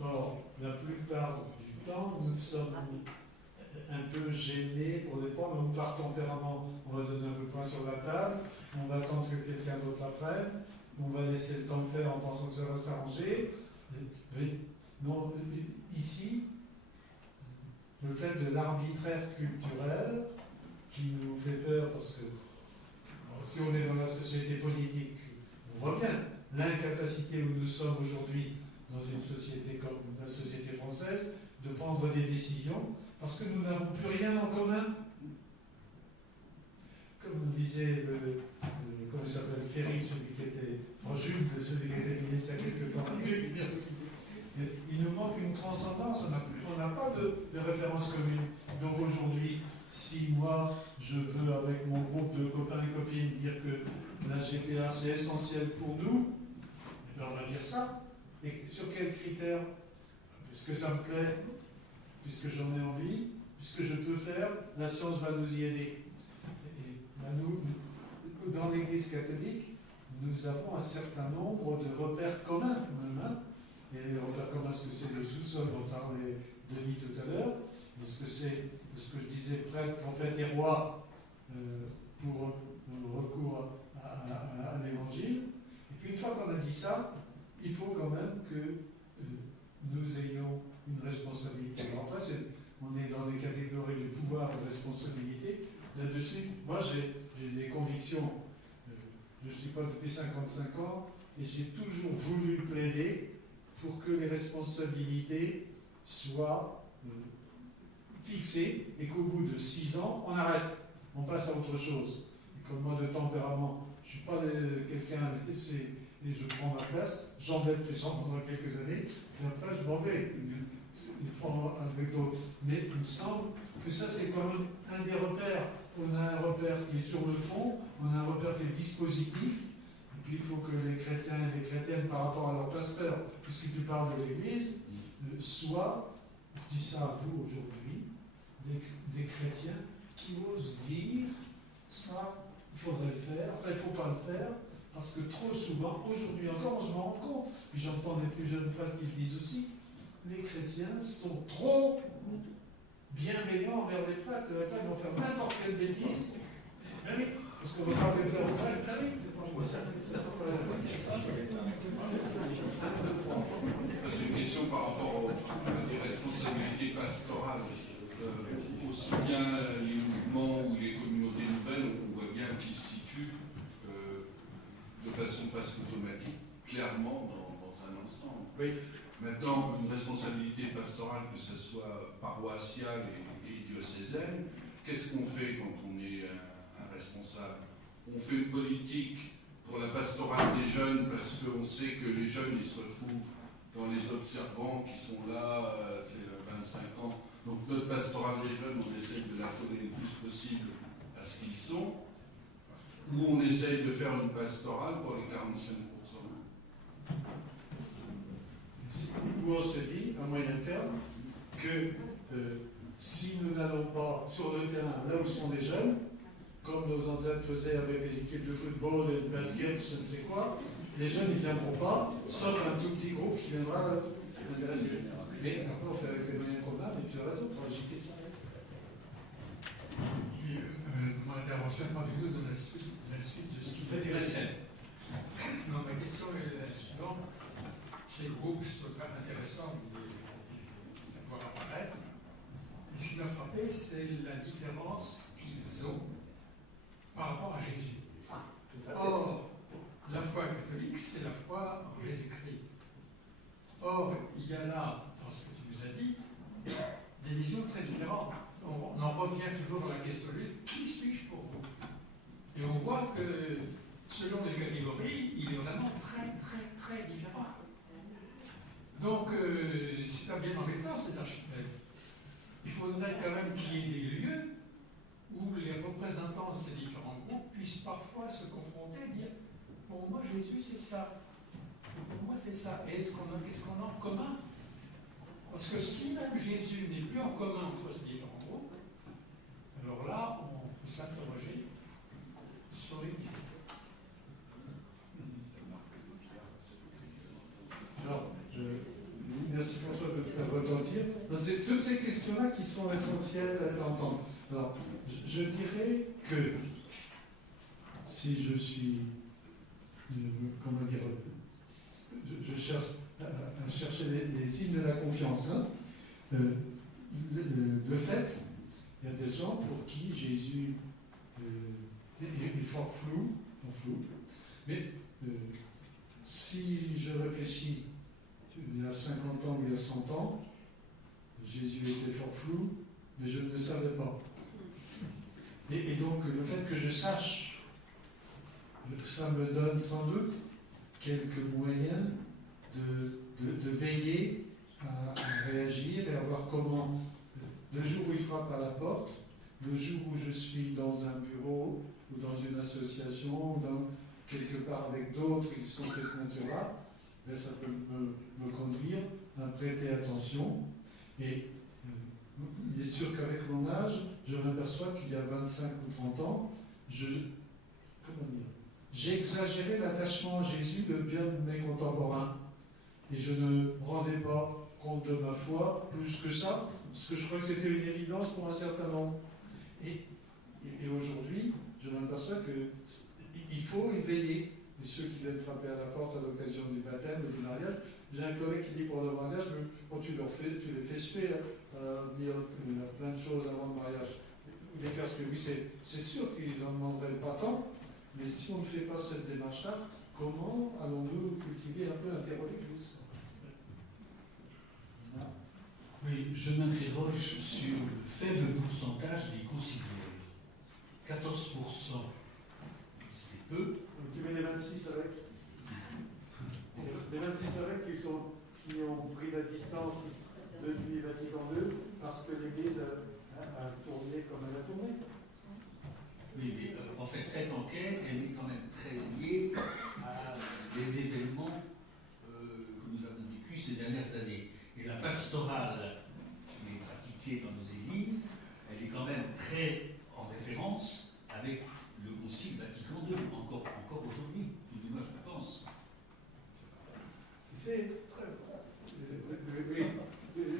Or, la plupart du temps, nous sommes un peu gênés pour les prendre, nous par tempérament, on va donner un peu de poing sur la table, on va attendre que quelqu'un d'autre apprenne, on va laisser le temps faire en pensant que ça va s'arranger. Non, ici, le fait de l'arbitraire culturel qui nous fait peur parce que si on est dans la société politique, on voit bien l'incapacité où nous sommes aujourd'hui dans une société comme la société française de prendre des décisions parce que nous n'avons plus rien en commun. Comme disait comment il s'appelle, Ferry, celui qui était Jules, celui qui était ministre il y a quelque temps. Oui, merci. Il nous manque une transcendance, on n'a pas de référence commune. Donc aujourd'hui, si moi je veux avec mon groupe de copains et copines dire que la GPA c'est essentiel pour nous, eh bien on va dire ça. Et sur quels critères? Puisque ça me plaît, puisque j'en ai envie, puisque je peux faire, la science va nous y aider. Et ben nous, dans l'Église catholique, nous avons un certain nombre de repères communs quand même. Hein. Et les repères communs, ce que c'est le sous-sol dont parlait Denis tout à l'heure, est-ce que c'est ce que je disais, prêtre, prophète et roi pour recours à l'évangile. Et puis une fois qu'on a dit ça, il faut quand même que nous ayons une responsabilité. Alors après, on est dans les catégories de pouvoir et de responsabilité. Là-dessus, moi j'ai des convictions. Je ne suis pas depuis 55 ans et j'ai toujours voulu plaider pour que les responsabilités soient fixées et qu'au bout de 6 ans, on arrête, on passe à autre chose. Et comme moi de tempérament, je ne suis pas quelqu'un à laisser et je prends ma place, j'embête les gens pendant quelques années, et après je m'en vais. Il faut avec d'autres. Mais il me semble que ça c'est quand même un des repères. On a un repère qui est sur le fond, on a un repère qui est dispositif, et puis il faut que les chrétiens et les chrétiennes par rapport à leur pasteur, puisque tu parles de l'Église, soient, je dis ça à vous aujourd'hui, des chrétiens qui osent dire ça, il faudrait le faire, ça il ne faut pas le faire, parce que trop souvent, aujourd'hui encore, on se rend compte, puis j'entends les plus jeunes frères qui le disent aussi, les chrétiens sont trop bienveillants envers les prêtres. Les prêtres vont faire n'importe quelle bêtise. Mais oui, parce qu'on ne va pas faire au prêtre. C'est une question par rapport à des responsabilités pastorales. Aussi bien les mouvements ou les communautés nouvelles, on voit bien qu'ils se situent de façon presque automatique, clairement dans un ensemble. Oui. Maintenant, une responsabilité pastorale, que ce soit paroissiale et diocésaine, qu'est-ce qu'on fait quand on est un responsable? On fait une politique pour la pastorale des jeunes parce qu'on sait que les jeunes, ils se retrouvent dans les observants qui sont là, c'est 25 ans. Donc notre pastorale des jeunes, on essaie de la coller le plus possible à ce qu'ils sont, ou on essaye de faire une pastorale pour les 45%. Où on se dit, à moyen terme, que si nous n'allons pas sur le terrain, là où sont les jeunes, comme nos ancêtres faisaient avec les équipes de football et de basket, je ne sais quoi, les jeunes ne viendront pas, sauf un tout petit groupe qui viendra intéresser. Mais après, on fait avec les moyens qu'on a, mais tu as raison, il faut agiter ça. Puis, mon intervention est du coup dans la suite de ce qui fait récent. Non, ma question est la suivante. Ces groupes sont très intéressants de savoir apparaître. Et ce qui m'a frappé, c'est la différence qu'ils ont par rapport à Jésus. Or, la foi catholique, c'est la foi en Jésus-Christ. Or, il y a là, dans ce que tu nous as dit, des visions très différentes. On en revient toujours dans la question de qui suis-je pour vous? Et on voit que, selon les catégories, il est vraiment très, très, très différent. Donc, c'est pas bien embêtant cet archipel. Il faudrait quand même qu'il y ait des lieux où les représentants de ces différents groupes puissent parfois se confronter et dire pour moi, Jésus, c'est ça. Pour moi, c'est ça. Et qu'est-ce qu'on a en commun? Parce que si même Jésus n'est plus en commun entre ces différents groupes, alors là, on peut s'interroger sur les. Alors, merci François de te faire retentir. C'est toutes ces questions-là qui sont essentielles à entendre. Alors, je dirais que si je suis, comment dire, je cherche à chercher les signes de la confiance. Hein. De fait, il y a des gens pour qui Jésus est fort flou, mais si je réfléchis il y a 50 ans ou il y a 100 ans, Jésus était fort flou, mais je ne le savais pas. Et donc, le fait que je sache, ça me donne sans doute quelques moyens de veiller à réagir et à voir comment, le jour où il frappe à la porte, le jour où je suis dans un bureau ou dans une association ou quelque part avec d'autres qui sont cette nature-là, ben ça peut me conduire à prêter attention. Et il est sûr qu'avec mon âge, je m'aperçois qu'il y a 25 ou 30 ans, j'ai exagéré l'attachement à Jésus de bien de mes contemporains. Et je ne me rendais pas compte de ma foi plus que ça, parce que je crois que c'était une évidence pour un certain nombre. Et aujourd'hui, je m'aperçois qu'il faut y veiller. Et ceux qui viennent frapper à la porte à l'occasion du baptême ou du mariage, j'ai un collègue qui dit pour le mariage, tu les fais suer, dire plein de choses avant le mariage. Les faire suer, oui, c'est sûr qu'ils n'en demanderaient pas tant, mais si on ne fait pas cette démarche-là, comment allons-nous cultiver un peu l'interrogatisme? Oui, je m'interroge sur le faible pourcentage des conciliaires. 14%, c'est peu. Tu mets les 26 avec? Les 26 avec qui ont pris la distance depuis Vatican II parce que l'Église a tourné comme elle a tourné. Oui, mais en fait, cette enquête, elle est quand même très liée à des événements que nous avons vécus ces dernières années. Et la pastorale qui est pratiquée dans nos églises, elle est quand même très en référence avec le Concile Vatican II, encore aujourd'hui, tout du moins je pense. Tu sais,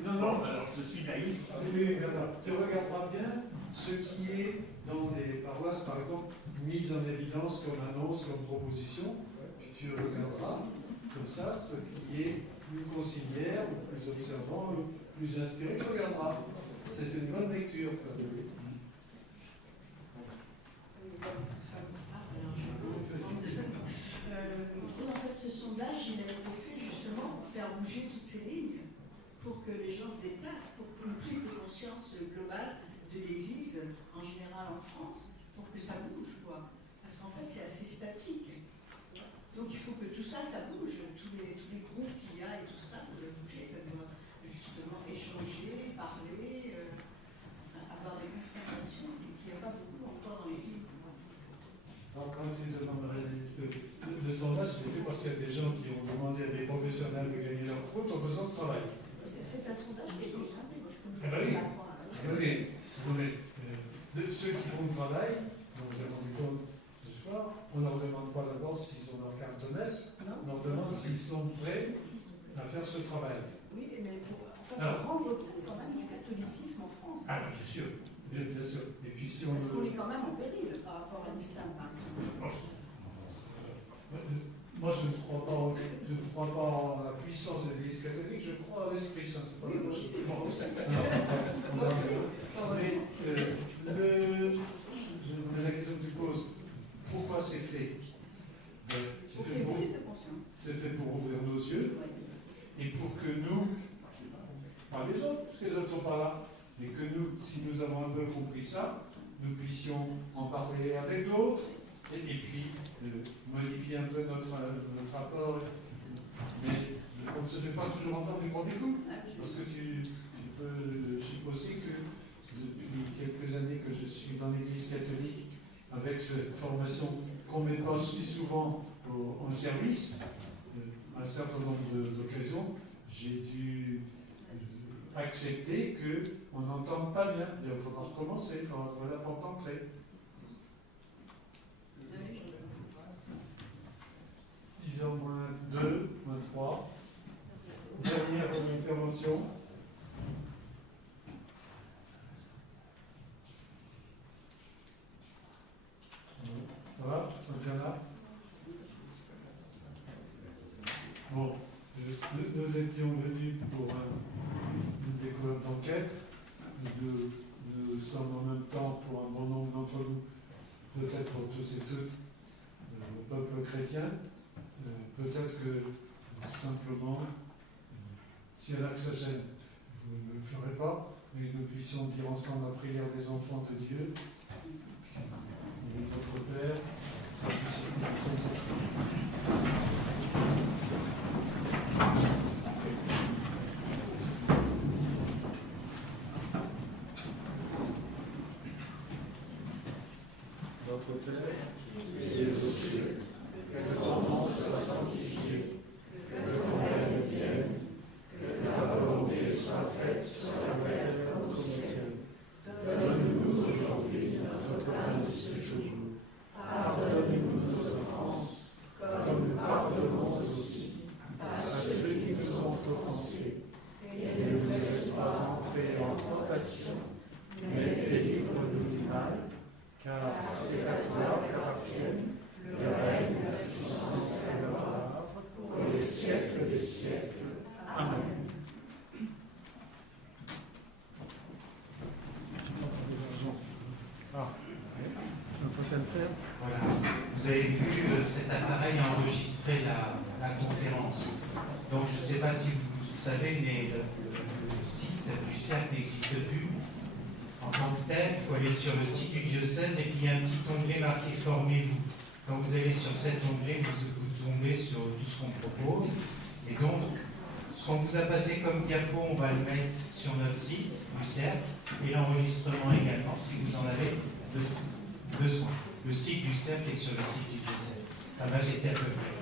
non, alors je suis naïf. Tu regarderas bien ce qui est dans les paroisses, par exemple, mis en évidence comme annonce, comme proposition, puis tu regarderas comme ça ce qui est plus conciliaire, ou plus observant, ou plus inspiré, tu regarderas. C'est une bonne lecture. En fait, ce sondage, il a été fait justement pour faire bouger toutes ces lignes, pour que les gens se déplacent, pour une prise de conscience globale de l'Église, en général en France, pour que ça bouge, quoi. Parce qu'en fait, c'est assez statique. Donc il faut que tout ça, ça bouge. Tous les groupes qu'il y a et tout ça, ça doit bouger, ça doit justement échanger, parler, avoir des confrontations, et qu'il n'y a pas beaucoup encore dans l'Église. Alors, quand tu demanderais le sondage, je l'ai fait parce qu'il y a des gens qui ont demandé à des professionnels de gagner leur compte en faisant ce travail. C'est un sondage qui est déjà fait, moi je peux Ah ben oui, ceux qui font le travail, dont j'ai rendu compte ce soir, on ne leur demande pas d'abord s'ils ont leur carte de messe, on leur demande s'ils sont prêts à faire ce travail. Oui, mais il faut rendre compte quand même du catholicisme en France. Ah, bien sûr. Bien sûr. Et puis si on parce qu'on est quand même en péril par rapport à l'islam, par exemple. Moi, je ne crois pas à la puissance de l'Église catholique, je crois à l'Esprit Saint. C'est pas la même chose. Mais la question que tu poses, pourquoi c'est fait? C'est fait pour ouvrir nos yeux et pour que nous, pas les autres, parce que les autres ne sont pas là, mais que nous, si nous avons un peu compris ça, nous puissions en parler avec d'autres et puis modifier un peu notre rapport. Mais on ne se fait pas toujours entendre du premier coup, parce que tu peux supposer que depuis quelques années que je suis dans l'Église catholique, avec cette formation qu'on met pas si souvent en service, à un certain nombre d'occasions, j'ai dû accepter qu'on n'entende pas bien. Il faudra recommencer, voilà pour t'entrer. Disons moins 2, moins 3. Dernière intervention. Ça va? Ça va bien là? Bon, nous étions venus pour une découverte d'enquête. Nous sommes en même temps, pour un bon nombre d'entre nous, peut-être pour tous et toutes, au peuple chrétien. Peut-être que simplement, si elle a que ça gêne, vous ne le ferez pas, et que nous puissions dire ensemble la prière des enfants de Dieu. Et notre Père, ça puisse Notre Père, qui es aux cieux, que ton nom soit sanctifié, que ton règne vienne, que ta volonté soit faite sur la terre comme au ciel. Donne-nous aujourd'hui notre pain de ce jour. Pardonne-nous nos offenses, comme nous pardonnons aussi à ceux qui nous ont offensés. Et ne nous laisse pas entrer en tentation, mais délivre-nous du mal. Car c'est à toi qu'appartiennent le règne, la puissance et la gloire pour les siècles des siècles. Amen. Voilà, vous avez vu cet appareil enregistrer la conférence. Donc je ne sais pas si vous savez, mais le site du cercle n'existe plus. En tant que tel, il faut aller sur le site du diocèse et puis il y a un petit onglet marqué « Formez-vous ». Quand vous allez sur cet onglet, vous tombez sur tout ce qu'on propose. Et donc, ce qu'on vous a passé comme diapo, on va le mettre sur notre site du cercle et l'enregistrement également, si vous en avez besoin. Le site du cercle est sur le site du diocèse. Ça va, j'étais à peu près.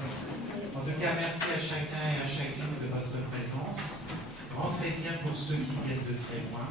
En tout cas, merci à chacun et à chacune de votre présence. Rentrez bien pour ceux qui viennent de très loin.